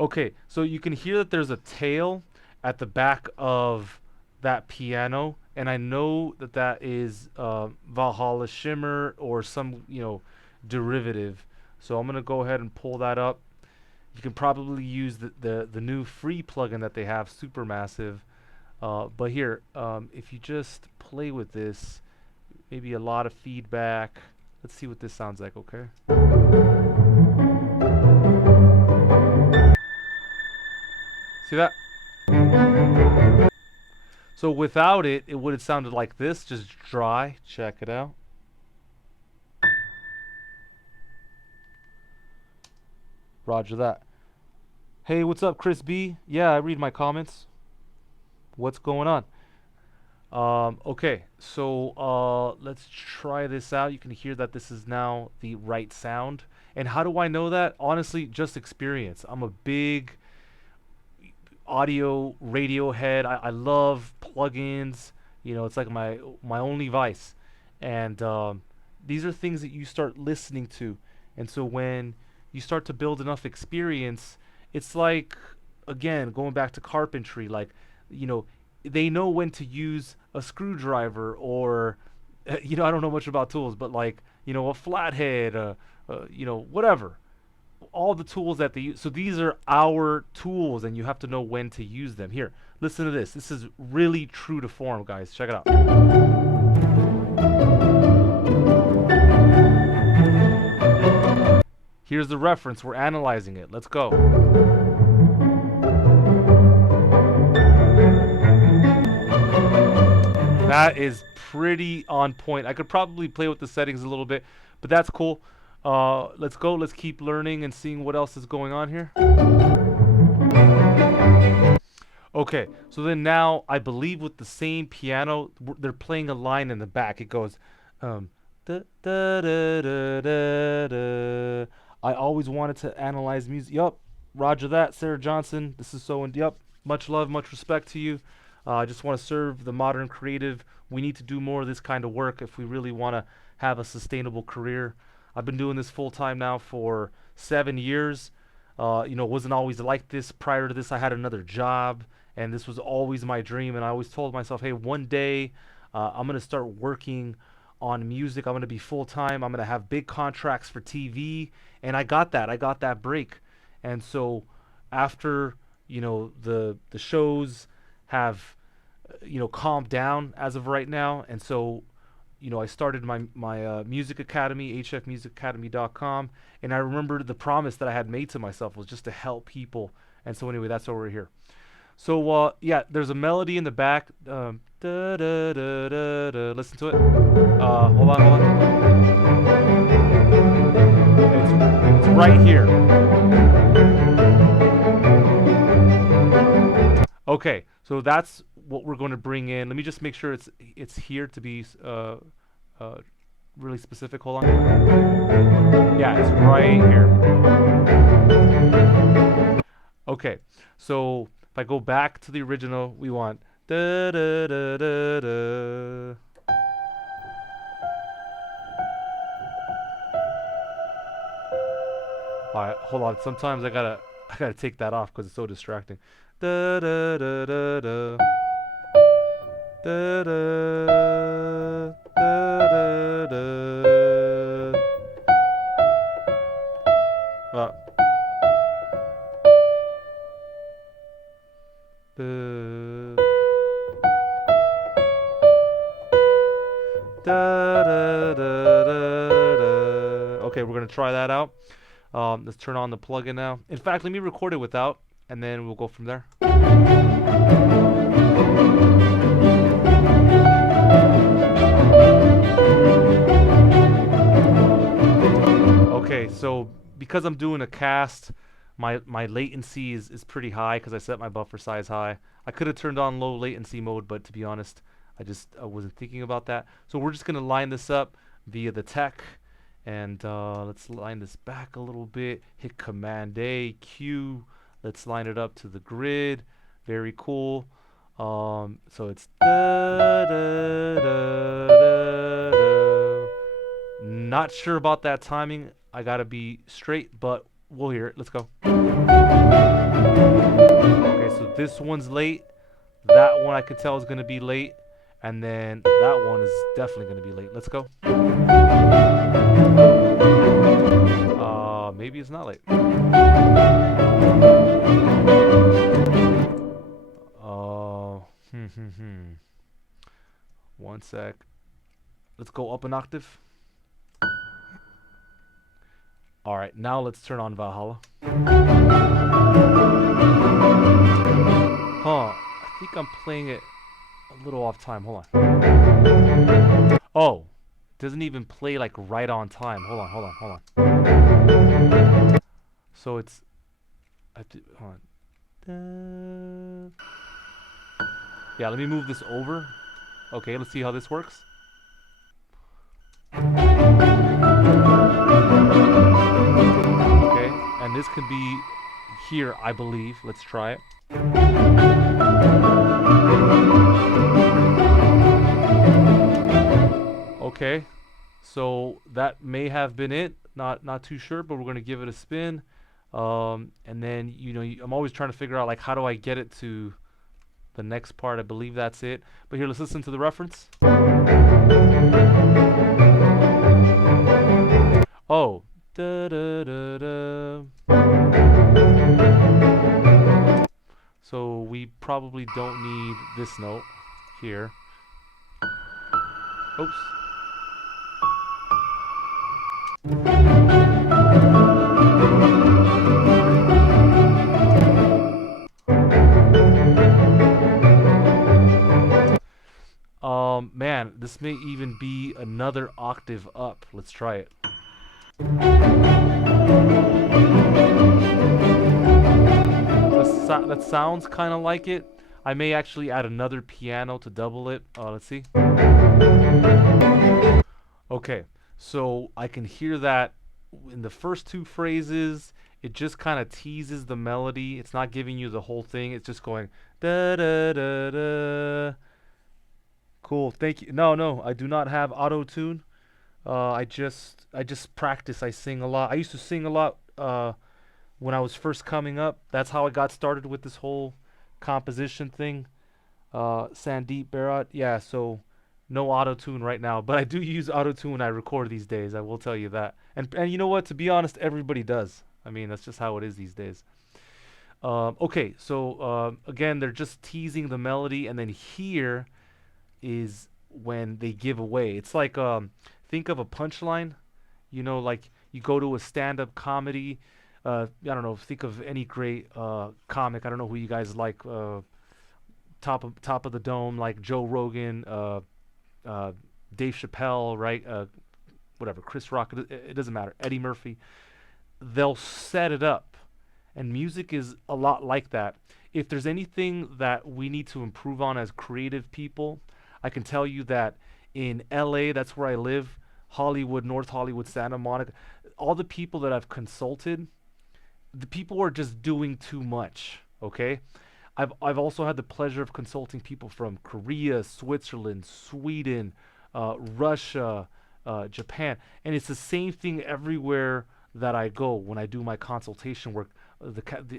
Okay, so you can hear that there's a tail at the back of that piano, and I know that that is Valhalla Shimmer or some derivative. So I'm gonna go ahead and pull that up. You can probably use the new free plugin that they have, Supermassive. But here, if you just play with this, maybe a lot of feedback. Let's see what this sounds like. Okay. See that? So without it, it would have sounded like this, just dry. Check it out. Roger that. Hey, what's up, Chris B? Yeah, I read my comments. What's going on? Okay, so let's try this out. You can hear that this is now the right sound. And how do I know that? Honestly, just experience. I'm a big audio radio head. I love plugins. It's like my only vice. And these are things that you start listening to. And so when you start to build enough experience, it's like, again, going back to carpentry, like, they know when to use a screwdriver or, I don't know much about tools, but like, a flathead, whatever. All the tools that they use. So these are our tools, and you have to know when to use them. Here, listen to this. This is really true to form, guys. Check it out. Here's the reference. We're analyzing it. Let's go. That is pretty on point. I could probably play with the settings a little bit, but that's cool. Let's go. Let's keep learning and seeing what else is going on here. Okay, so then now I believe with the same piano, they're playing a line in the back. It goes, da, da, da, da, da, da. I always wanted to analyze music. Yup, Roger that, Sarah Johnson. This is so, yup, much love, much respect to you. I just want to serve the modern creative. We need to do more of this kind of work if we really want to have a sustainable career. I've been doing this full time now for 7 years. It wasn't always like this. Prior to this, I had another job, and this was always my dream. And I always told myself, hey, one day I'm going to start working on music. I'm going to be full time. I'm going to have big contracts for TV. And I got that. I got that break. And so after, the shows have, calmed down as of right now. And so, I started my music academy, hfmusicacademy.com, and I remember the promise that I had made to myself was just to help people. And so anyway, that's why we're here. So yeah, there's a melody in the back. Da, da, da, da, da. Listen to it. Hold on. It's right here. Okay, so that's what we're going to bring in. Let me just make sure it's here to be really specific. Hold on. Yeah, it's right here. Okay, so if I go back to the original, we want da da da da da. All right, hold on. Sometimes I gotta take that off because it's so distracting. Da da da da da. Da da da da da. Da, da, da, da, da. Okay, we're gonna try that out. Let's turn on the plugin now. In fact, let me record it without, and then we'll go from there. Okay, so because I'm doing a cast, my latency is pretty high because I set my buffer size high. I could have turned on low latency mode, but to be honest, I wasn't thinking about that. So we're just gonna line this up via the tech, and let's line this back a little bit. Hit Command A, Q. Let's line it up to the grid. Very cool. So it's da, da, da, da, da. Not sure about that timing. I gotta be straight, but we'll hear it. Let's go. Okay, so this one's late. That one I could tell is going to be late. And then that one is definitely going to be late. Let's go. Maybe it's not late. Hmm, hmm, hmm. One sec. Let's go up an octave. All right, now let's turn on Valhalla. Huh. I think I'm playing it a little off time. Hold on. Oh, it doesn't even play like right on time. Hold on, hold on, hold on. So it's. I have to, hold on. Yeah, let me move this over. Okay, let's see how this works. Okay, and this could be here, I believe. Let's try it. Okay, so that may have been it. Not too sure, but we're gonna give it a spin. And then I'm always trying to figure out like how do I get it to the next part. I believe that's it. But here, let's listen to the reference. Oh, da da da da. So we probably don't need this note here. Oops. Man, this may even be another octave up. Let's try it. That sounds kind of like it. I may actually add another piano to double it. Let's see. Okay, so I can hear that in the first two phrases. It just kind of teases the melody. It's not giving you the whole thing. It's just going da da da da. Cool, thank you. No, I do not have auto tune. I just practice. I sing a lot. I used to sing a lot when I was first coming up. That's how I got started with this whole composition thing. Sandeep Bharat. Yeah, so no auto tune right now, but I do use auto tune when I record these days. I will tell you that. And you know what? To be honest, everybody does. I mean, that's just how it is these days. Okay, so again, they're just teasing the melody, and then here is when they give away. It's like think of a punchline. Like you go to a stand-up comedy. I don't know. Think of any great comic. I don't know who you guys like. Top of the dome, like Joe Rogan, uh, Dave Chappelle, right? Whatever, Chris Rock. It doesn't matter. Eddie Murphy. They'll set it up, and music is a lot like that. If there's anything that we need to improve on as creative people, I can tell you that in LA, that's where I live, Hollywood, North Hollywood, Santa Monica, all the people that I've consulted, the people are just doing too much, okay? I've also had the pleasure of consulting people from Korea, Switzerland, Sweden, Russia, Japan, and it's the same thing everywhere that I go when I do my consultation work.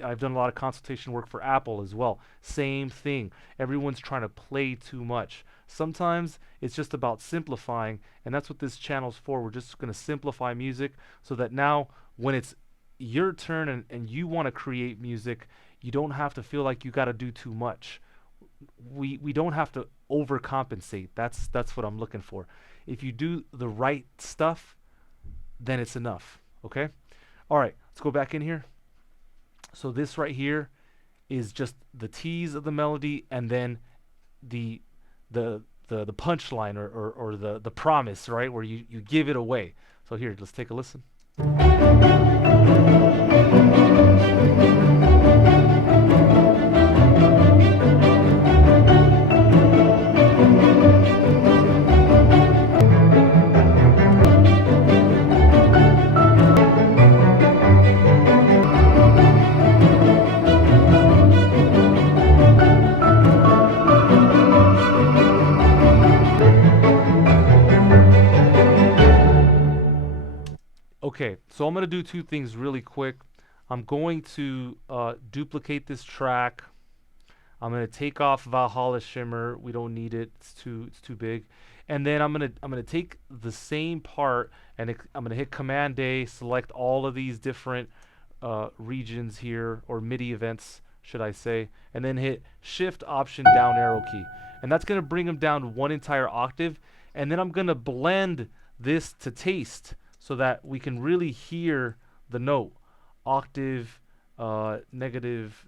I've done a lot of consultation work for Apple as well. Same thing. Everyone's trying to play too much. Sometimes it's just about simplifying, and that's what this channel's for. We're just going to simplify music so that now when it's your turn and you want to create music, you don't have to feel like you got to do too much. We don't have to overcompensate. That's what I'm looking for. If you do the right stuff, then it's enough. Okay? All right, let's go back in here. So this right here is just the tease of the melody, and then the the punchline or the promise, right, where you give it away. So here, let's take a listen. Okay, so I'm going to do two things really quick. I'm going to duplicate this track. I'm gonna take off Valhalla Shimmer. We don't need it. It's too big. And then I'm gonna take the same part and I'm gonna hit Command A, select all of these different regions here, or MIDI events, should I say, and then hit Shift Option down arrow key, and that's gonna bring them down one entire octave. And then I'm gonna blend this to taste so that we can really hear the note. Octave negative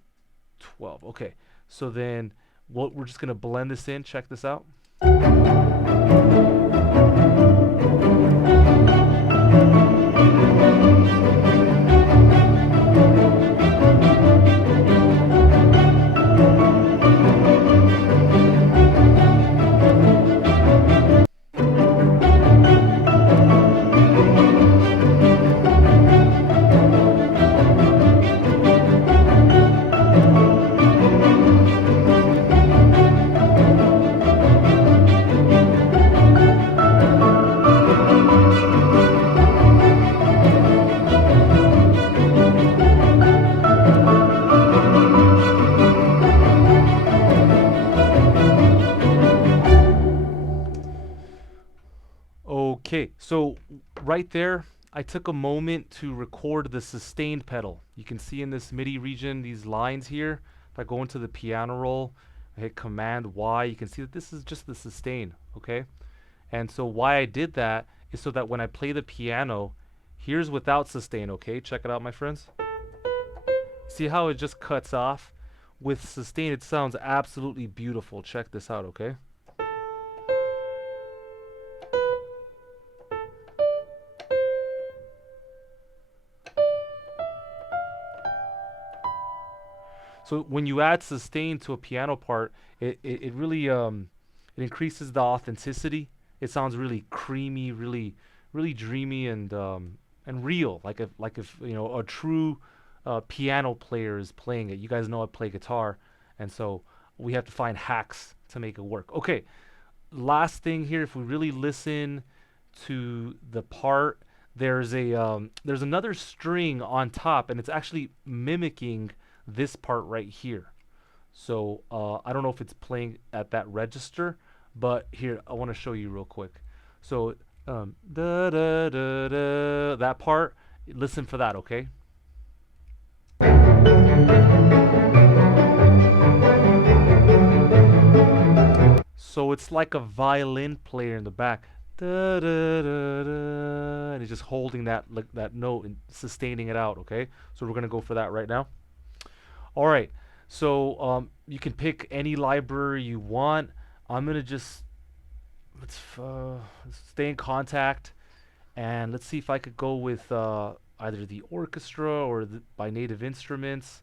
12. Okay, so then we're just gonna blend this in. Check this out. Okay, so right there, I took a moment to record the sustained pedal. You can see in this MIDI region, these lines here. If I go into the piano roll, I hit Command Y, you can see that this is just the sustain, okay? And so why I did that is so that when I play the piano, here's without sustain, okay? Check it out, my friends. See how it just cuts off? With sustain, it sounds absolutely beautiful. Check this out, okay? So when you add sustain to a piano part, it really it increases the authenticity. It sounds really creamy, really dreamy and real, like if you know a true piano player is playing it. You guys know I play guitar, and so we have to find hacks to make it work. Okay, last thing here, if we really listen to the part, there's another string on top, and it's actually mimicking this part right here. So I don't know if it's playing at that register, but here I want to show you real quick. So da, da, da, da, that part, listen for that, okay? So it's like a violin player in the back. Da, da, da, da, and he's just holding that that note and sustaining it out, okay? So we're gonna go for that right now. All right, so you can pick any library you want. I'm gonna just let's stay in contact, and let's see if I could go with either the orchestra or by Native Instruments.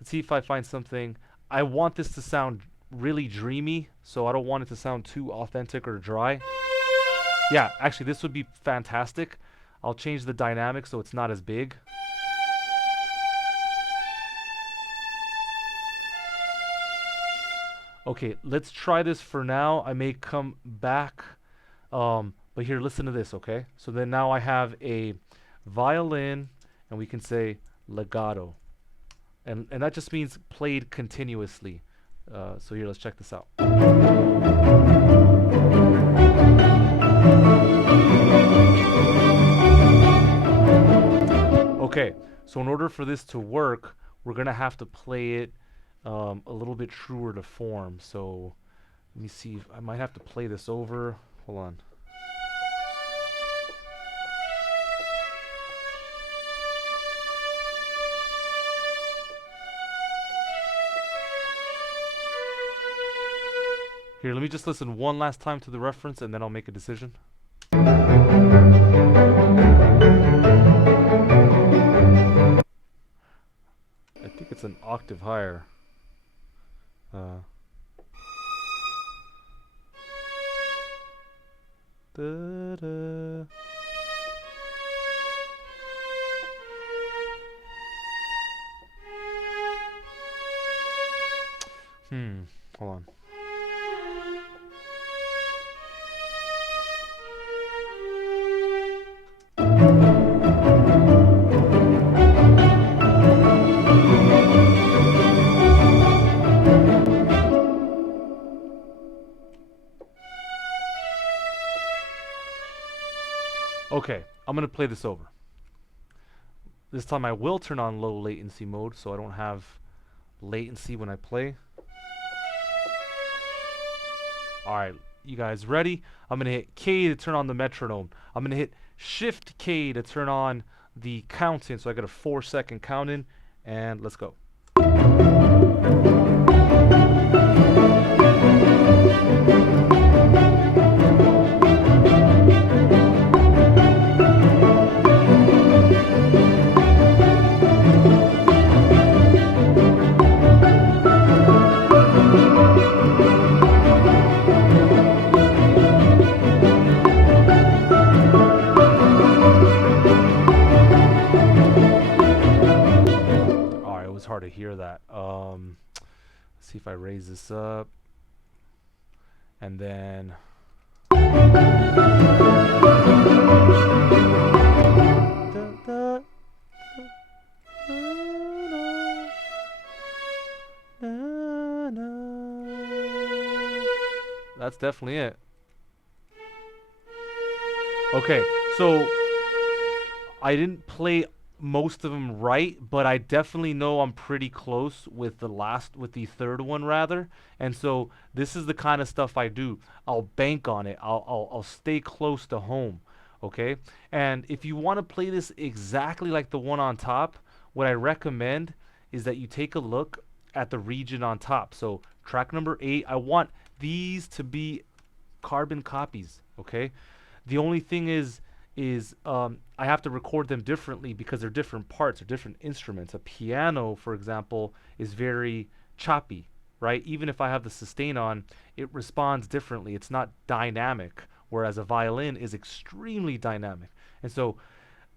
Let's see if I find something. I want this to sound really dreamy, so I don't want it to sound too authentic or dry. Yeah, actually, this would be fantastic. I'll change the dynamic so it's not as big. Okay, let's try this for now. I may come back. But here, listen to this, okay? So then now I have a violin, and we can say legato. And that just means played continuously. So here, let's check this out. Okay, so in order for this to work, we're going to have to play it a little bit truer to form. So let me see if I might have to play this over. Hold on. Here, let me just listen one last time to the reference and then I'll make a decision. I think it's an octave higher. Da-da. Hold on. I'm going to play this over. This time I will turn on low latency mode so I don't have latency when I play. Alright, you guys ready? I'm going to hit K to turn on the metronome. I'm going to hit Shift K to turn on the counting. So I got a 4-second count in, and let's go. It's hard to hear that. Let's see if I raise this up, and then that's definitely it. Okay, so I didn't play most of them right, but I definitely know I'm pretty close with the third one rather. And so this is the kind of stuff I do. I'll bank on it. I'll stay close to home. Okay? And if you want to play this exactly like the one on top, what I recommend is that you take a look at the region on top. So track number 8, I want these to be carbon copies, okay? The only thing is I have to record them differently because they're different parts or different instruments. A piano, for example, is very choppy, right? Even if I have the sustain on, it responds differently. It's not dynamic, whereas a violin is extremely dynamic. And so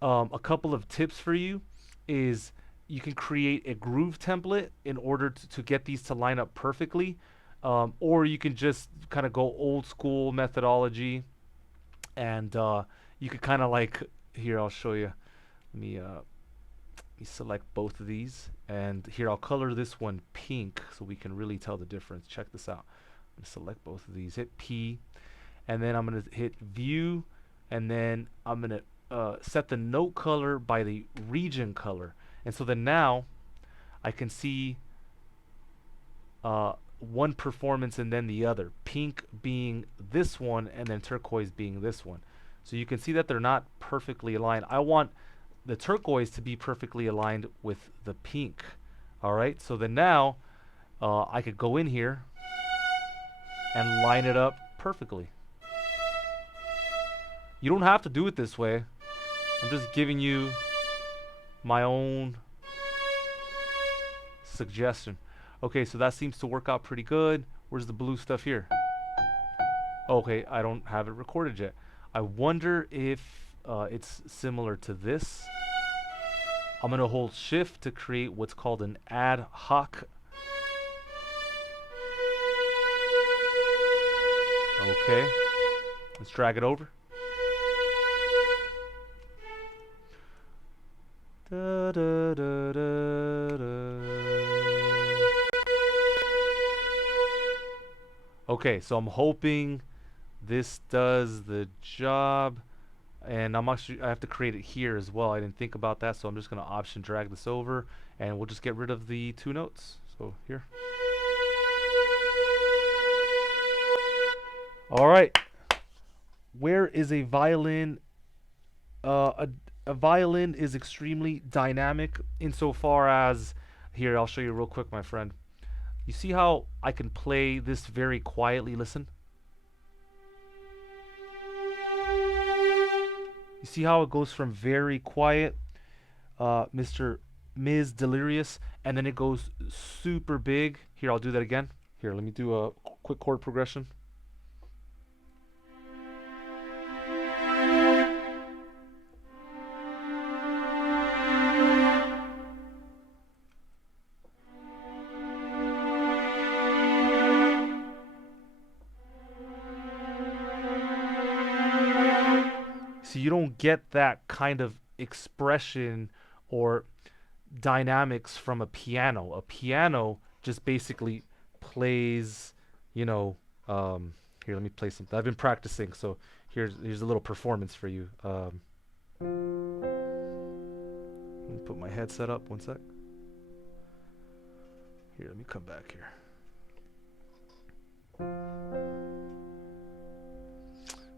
a couple of tips for you is you can create a groove template in order to get these to line up perfectly, or you can just kind of go old school methodology, and you could kind of like, here I'll show you. Let me select both of these, and here I'll color this one pink so we can really tell the difference. Check this out. I'm gonna select both of these, hit P, and then I'm gonna hit View, and then I'm gonna set the note color by the region color. And so then now I can see one performance and then the other. Pink being this one, and then turquoise being this one. So you can see that they're not perfectly aligned. I want the turquoise to be perfectly aligned with the pink. Alright, so then now I could go in here and line it up perfectly. You don't have to do it this way. I'm just giving you my own suggestion. Okay, so that seems to work out pretty good. Where's the blue stuff here? Okay, I don't have it recorded yet. I wonder if it's similar to this. I'm going to hold Shift to create what's called an ad hoc. Okay, let's drag it over. Da, da, da, da, da. Okay, so I'm hoping this does the job, and I have to create it here as well. I didn't think about that, so I'm just going to option drag this over, and we'll just get rid of the 2 notes. So here. All right. Where is a violin? A violin is extremely dynamic insofar as, here, I'll show you real quick, my friend. You see how I can play this very quietly? Listen. You see how it goes from very quiet, Ms. Delirious, and then it goes super big. Here, I'll do that again. Here, let me do a quick chord progression. So you don't get that kind of expression or dynamics from a piano. A piano just basically plays, you know, here, let me play something. I've been practicing, so here's a little performance for you. Let me put my headset up 1 sec. Here, let me come back here.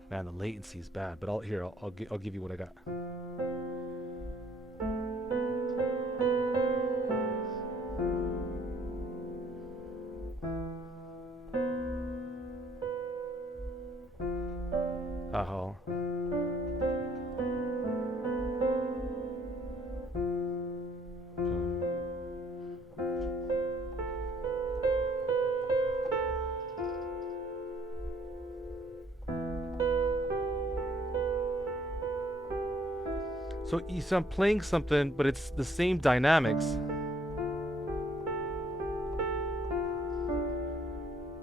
Man, the latency is bad, but I'll give you what I got. Uh-huh. So I'm playing something, but it's the same dynamics.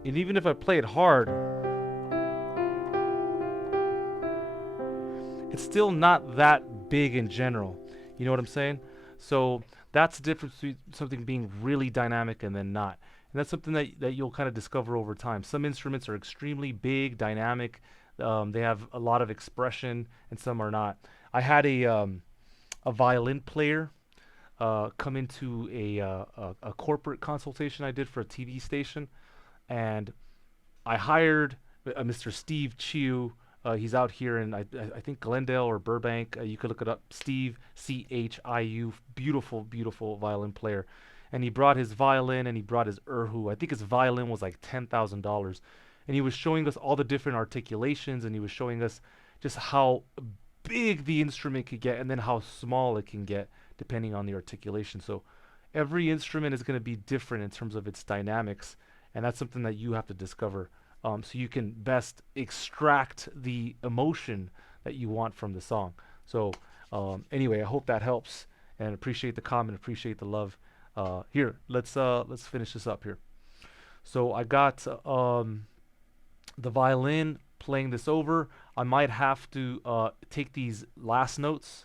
And even if I play it hard, it's still not that big in general. You know what I'm saying? So that's the difference between something being really dynamic and then not. And that's something that you'll kind of discover over time. Some instruments are extremely big, dynamic. They have a lot of expression, and some are not. I had a violin player come into a corporate consultation I did for a TV station, and I hired Mr. Steve Chiu. He's out here in I think Glendale or Burbank. You could look it up. Steve Chiu, beautiful, beautiful violin player. And he brought his violin and he brought his erhu. I think his violin was like $10,000, and he was showing us all the different articulations, and he was showing us just how big the instrument could get and then how small it can get depending on the articulation. So every instrument is going to be different in terms of its dynamics, and that's something that you have to discover so you can best extract the emotion that you want from the song. So anyway, I hope that helps, and appreciate the comment, appreciate the love. Here, let's finish this up here. So I got the violin playing this over. I might have to take these last notes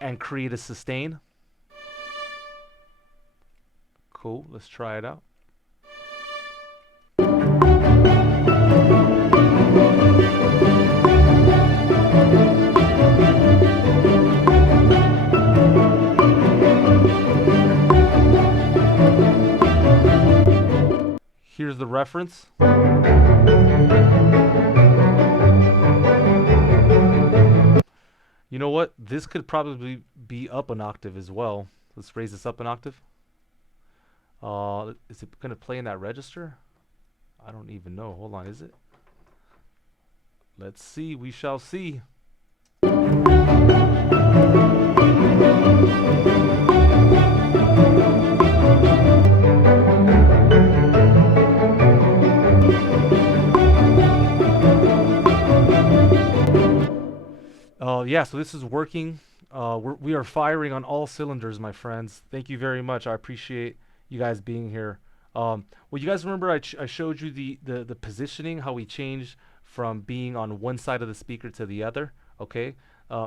and create a sustain. Cool, let's try it out. Here's the reference. You know what? This could probably be up an octave as well. Let's raise this up an octave. Is it going to play in that register? I don't even know. Hold on, is it? Let's see. We shall see. Yeah, so this is working. We are firing on all cylinders, my friends. Thank you very much. I appreciate you guys being here. Well, you guys remember I showed you the positioning, how we changed from being on one side of the speaker to the other. Okay,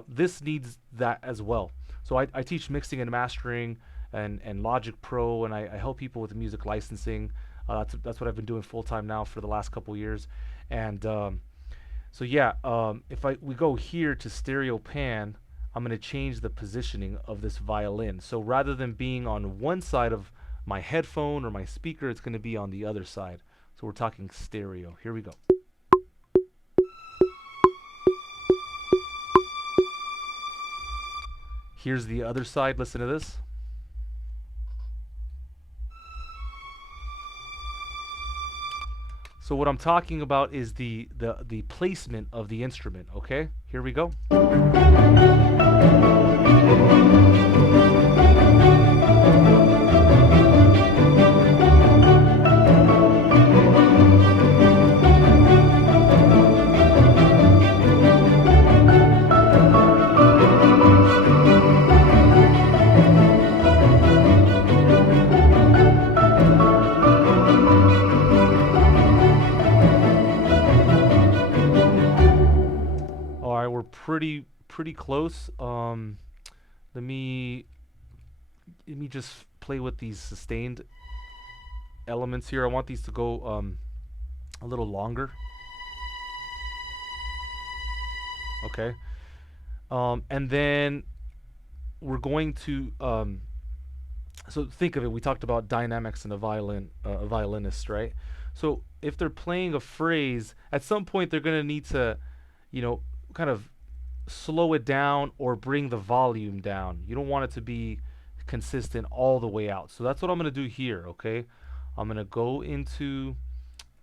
this needs that as well. So I teach mixing and mastering and Logic Pro, and I help people with music licensing. That's what I've been doing full time now for the last couple years, and so yeah, if we go here to stereo pan, I'm going to change the positioning of this violin. So rather than being on one side of my headphone or my speaker, it's going to be on the other side. So we're talking stereo. Here we go. Here's the other side. Listen to this. So what I'm talking about is the placement of the instrument, okay? Here we go. Pretty close. Let me just play with these sustained elements here. I want these to go a little longer. Okay. And then we're going to so think of it. We talked about dynamics and a violinist, right? So if they're playing a phrase, at some point they're going to need to, you know, kind of slow it down or bring the volume down. You don't want it to be consistent all the way out. So that's what I'm going to do here, okay? I'm going to go into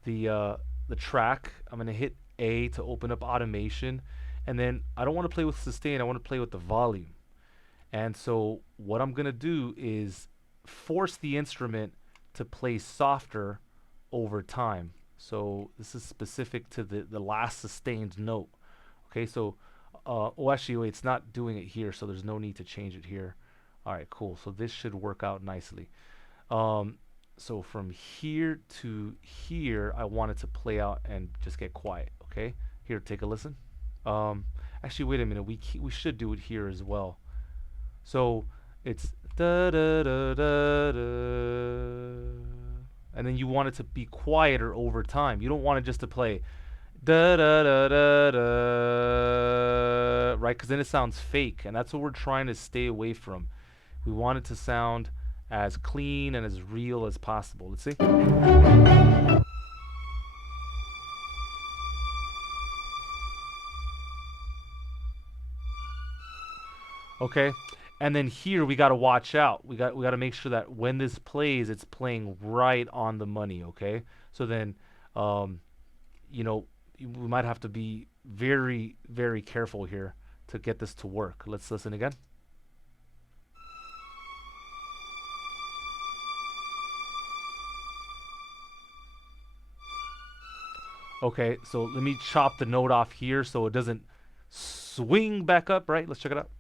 the track. I'm going to hit A to open up automation, and then I don't want to play with sustain. I want to play with the volume. And so what I'm going to do is force the instrument to play softer over time. So this is specific to the last sustained note. Okay, so oh, actually, wait, it's not doing it here, so there's no need to change it here. All right, cool. So this should work out nicely. Um, so from here to here, I want it to play out and just get quiet. Okay, here, take a listen. Actually, wait a minute. We should do it here as well. So it's da da da da da, and then you want it to be quieter over time. You don't want it just to play da da da da da, right? Because then it sounds fake, and that's what we're trying to stay away from. We want it to sound as clean and as real as possible. Let's see. Okay, and then here we got to watch out. We got to make sure that when this plays, it's playing right on the money. Okay, so then, um, you know, we might have to be very, very careful here to get this to work. Let's listen again. Okay, so let me chop the note off here so it doesn't swing back up, right? Let's check it out.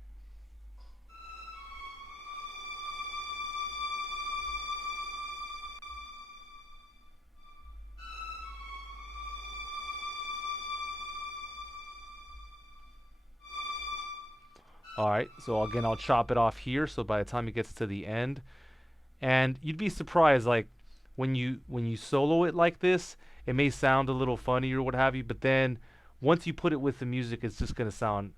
All right, so again, I'll chop it off here so by the time it gets to the end, and you'd be surprised, like when you solo it like this, it may sound a little funny or what have you, but then once you put it with the music, it's gonna sound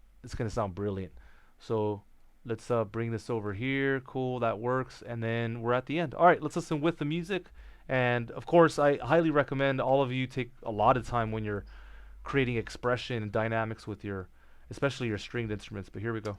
brilliant. So let's bring this over here. Cool, that works, and then we're at the end. All right, let's listen with the music, and of course, I highly recommend all of you take a lot of time when you're creating expression and dynamics with your, especially your stringed instruments. But here we go.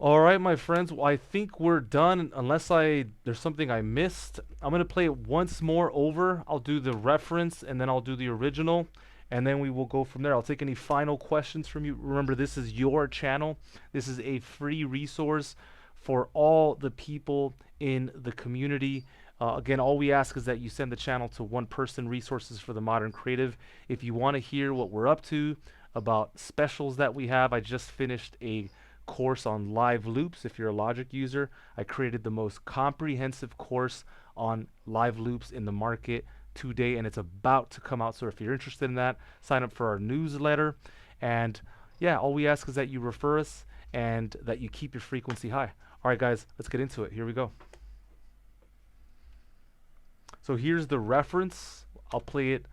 All right, my friends. Well, I think we're done. Unless there's something I missed. I'm gonna play it once more over. I'll do the reference and then I'll do the original, and then we will go from there. I'll take any final questions from you. Remember, this is your channel. This is a free resource for all the people in the community. Again, all we ask is that you send the channel to one person, Resources for the Modern Creative. If you want to hear what we're up to, about specials that we have, I just finished a course on live loops. If you're a Logic user, I created the most comprehensive course on live loops in the market today, and it's about to come out. So if you're interested in that, sign up for our newsletter. And yeah, all we ask is that you refer us and that you keep your frequency high. All right, guys, let's get into it. Here we go. So here's the reference. I'll play it.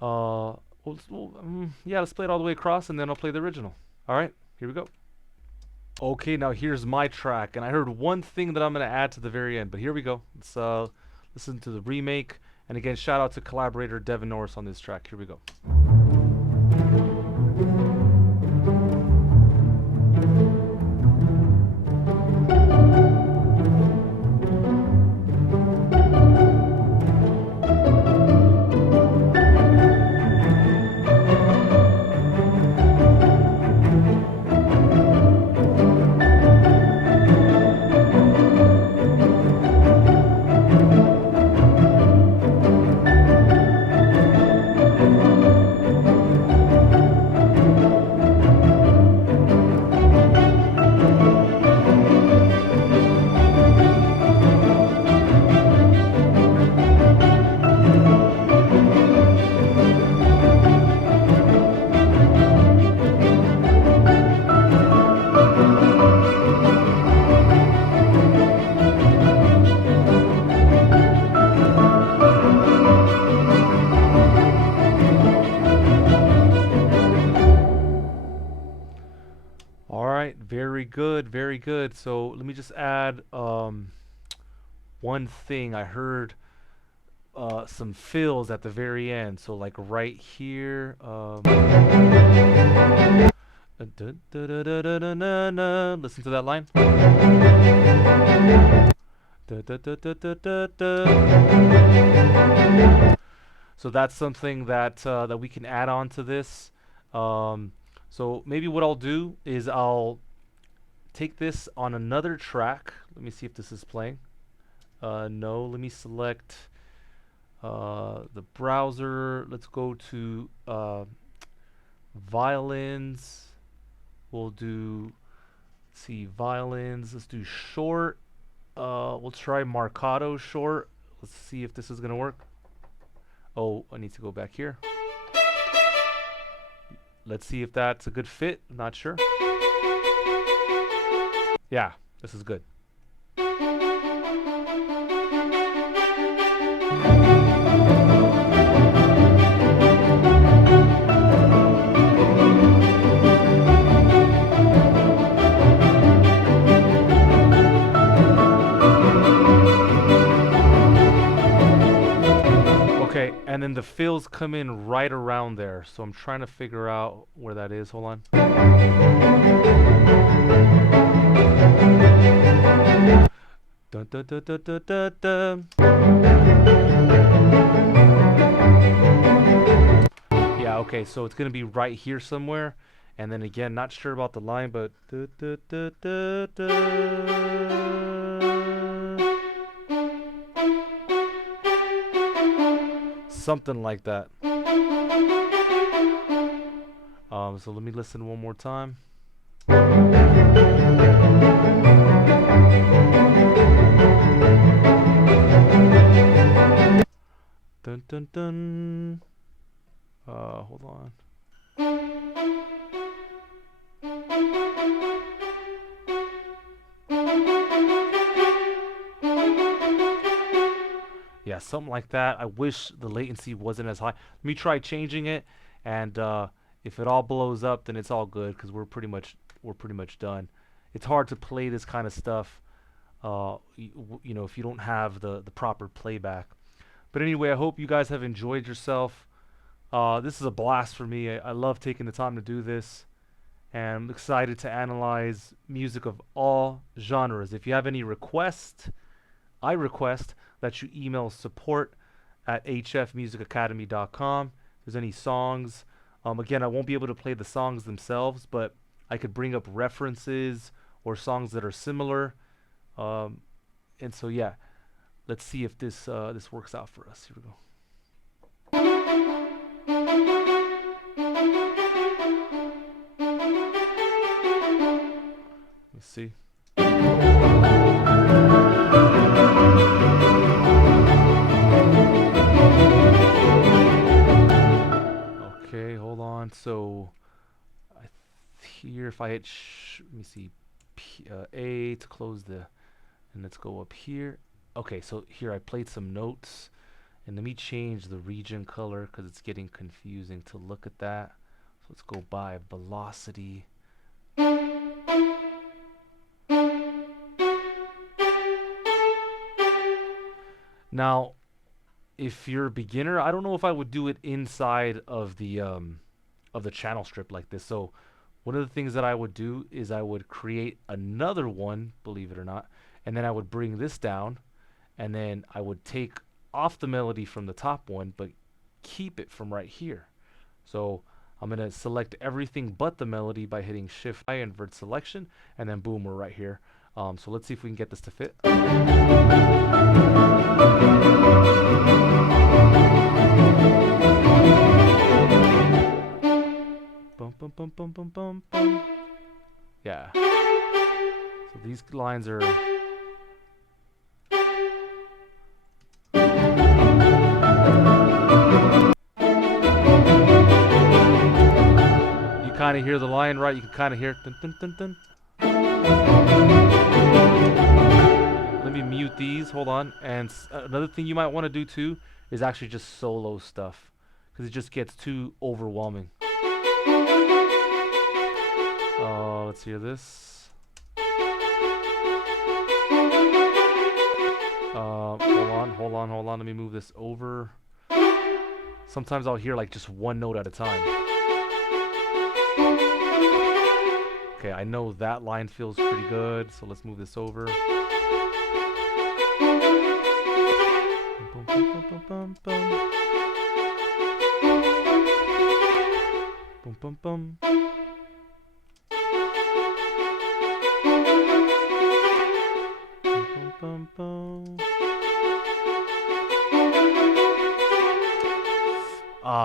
Yeah, let's play it all the way across, and then I'll play the original. All right, here we go. Okay, now here's my track, and I heard one thing that I'm going to add to the very end, but here we go. Let's listen to the remake, and again, shout out to collaborator Devin Norris on this track. Here we go. good, very good. So let me just add one thing. I heard some fills at the very end. So like right here. Listen to that line. So that's something that that we can add on to this. So maybe what I'll do is I'll take this on another track. Let me see if this is playing. No, let me select the browser. Let's go to violins. We'll do, let's see, violins. Let's do short. We'll try Marcato short. Let's see if this is gonna work. Oh, I need to go back here. Let's see if that's a good fit. I'm not sure. Yeah, this is good. Okay, and then the fills come in right around there. So I'm trying to figure out where that is. Hold on. Dun, dun, dun, dun, dun, dun, dun. Yeah, okay, so it's gonna be right here somewhere. And then again, not sure about the line, but something like that. So let me listen one more time. Dun dun dun. Hold on. Yeah, something like that. I wish the latency wasn't as high. Let me try changing it, and if it all blows up, then it's all good because we're pretty much done. It's hard to play this kind of stuff, you know, if you don't have the proper playback. But anyway, I hope you guys have enjoyed yourself. This is a blast for me. I love taking the time to do this, and I'm excited to analyze music of all genres. If you have any requests, I request that you email support@hfmusicacademy.com. If there's any songs, again, I won't be able to play the songs themselves, but I could bring up references or songs that are similar. And so yeah, let's see if this this works out for us. Here we go. Let's see. Okay, hold on. So here, if I hit, let me see, A to close the, and let's go up here. Okay, so here I played some notes, and let me change the region color because it's getting confusing to look at that. So let's go by velocity. Now, if you're a beginner, I don't know if I would do it inside of the channel strip like this. So one of the things that I would do is I would create another one, believe it or not, and then I would bring this down, and then I would take off the melody from the top one, but keep it from right here. So I'm going to select everything but the melody by hitting Shift I, Invert Selection, and then boom, we're right here. So let's see if we can get this to fit. Bum, bum, bum, bum, bum, bum, bum. Yeah. So these lines are... You kind of hear the line, right? You can kind of hear... Dun, dun, dun, dun. Let me mute these. Hold on. And another thing you might want to do too is actually just solo stuff, because it just gets too overwhelming. Let's hear this. hold on, let me move this over. Sometimes I'll hear like just one note at a time. Okay, I know that line feels pretty good, so let's move this over. Bum, bum, bum, bum, bum. Bum, bum, bum. Bum, bum, bum.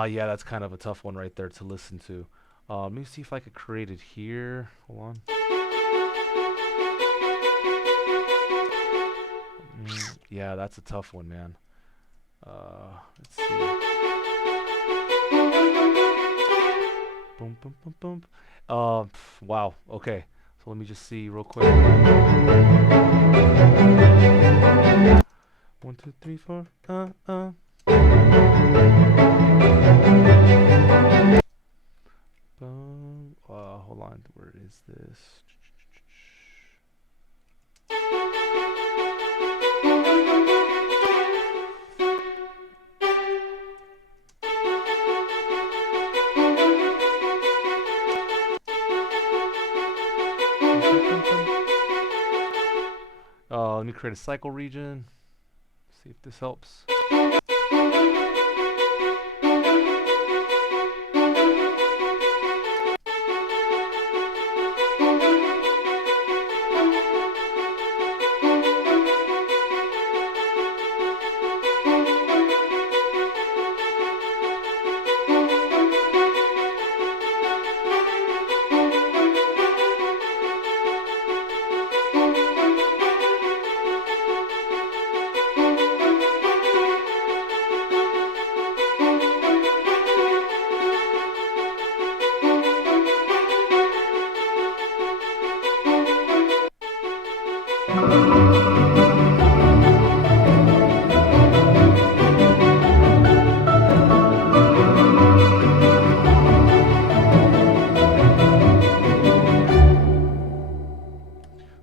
Yeah, that's kind of a tough one right there to listen to. Let me see if I could create it here. Hold on. Yeah, that's a tough one, man. Let's see. Boom, boom, boom, boom. Wow. Okay. So let me just see real quick. 1, 2, 3, 4. Hold on. Where is this? Let me create a cycle region. See if this helps.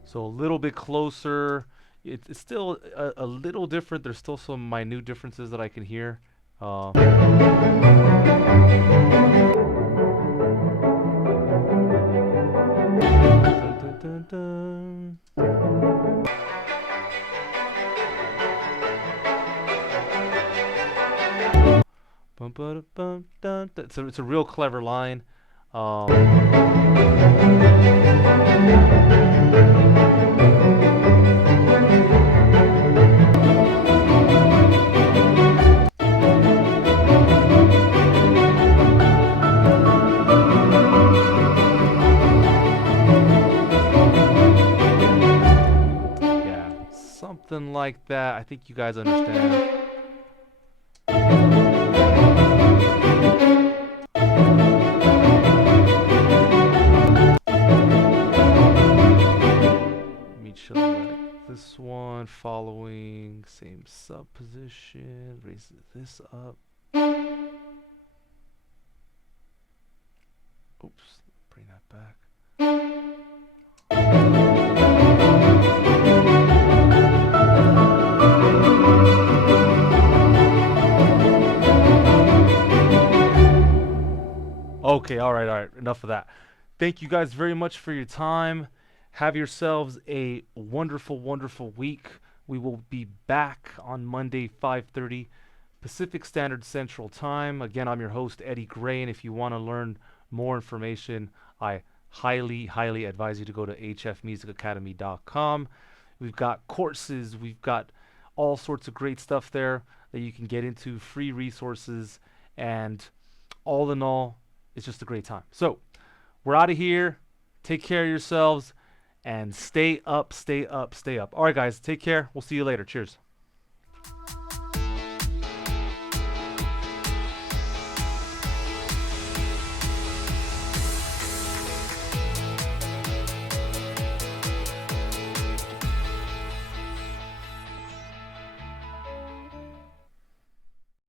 So a little bit closer. It's still a little different. There's still some minute differences that I can hear. Dun, dun, dun, dun. Bum, ba, bum, dun, dun. So it's a real clever line. Yeah, something like that. I think you guys understand. This one following same sub position, raises this up. Oops, bring that back. Okay, all right, enough of that. Thank you guys very much for your time. Have yourselves a wonderful, wonderful week. We will be back on Monday, 5:30 Pacific Standard Central Time. Again, I'm your host, Eddie Gray, and if you want to learn more information, I highly, highly advise you to go to hfmusicacademy.com. We've got courses, we've got all sorts of great stuff there that you can get into, free resources, and all in all, it's just a great time. So, we're out of here. Take care of yourselves. And stay up, stay up, stay up. All right, guys, take care. We'll see you later. Cheers.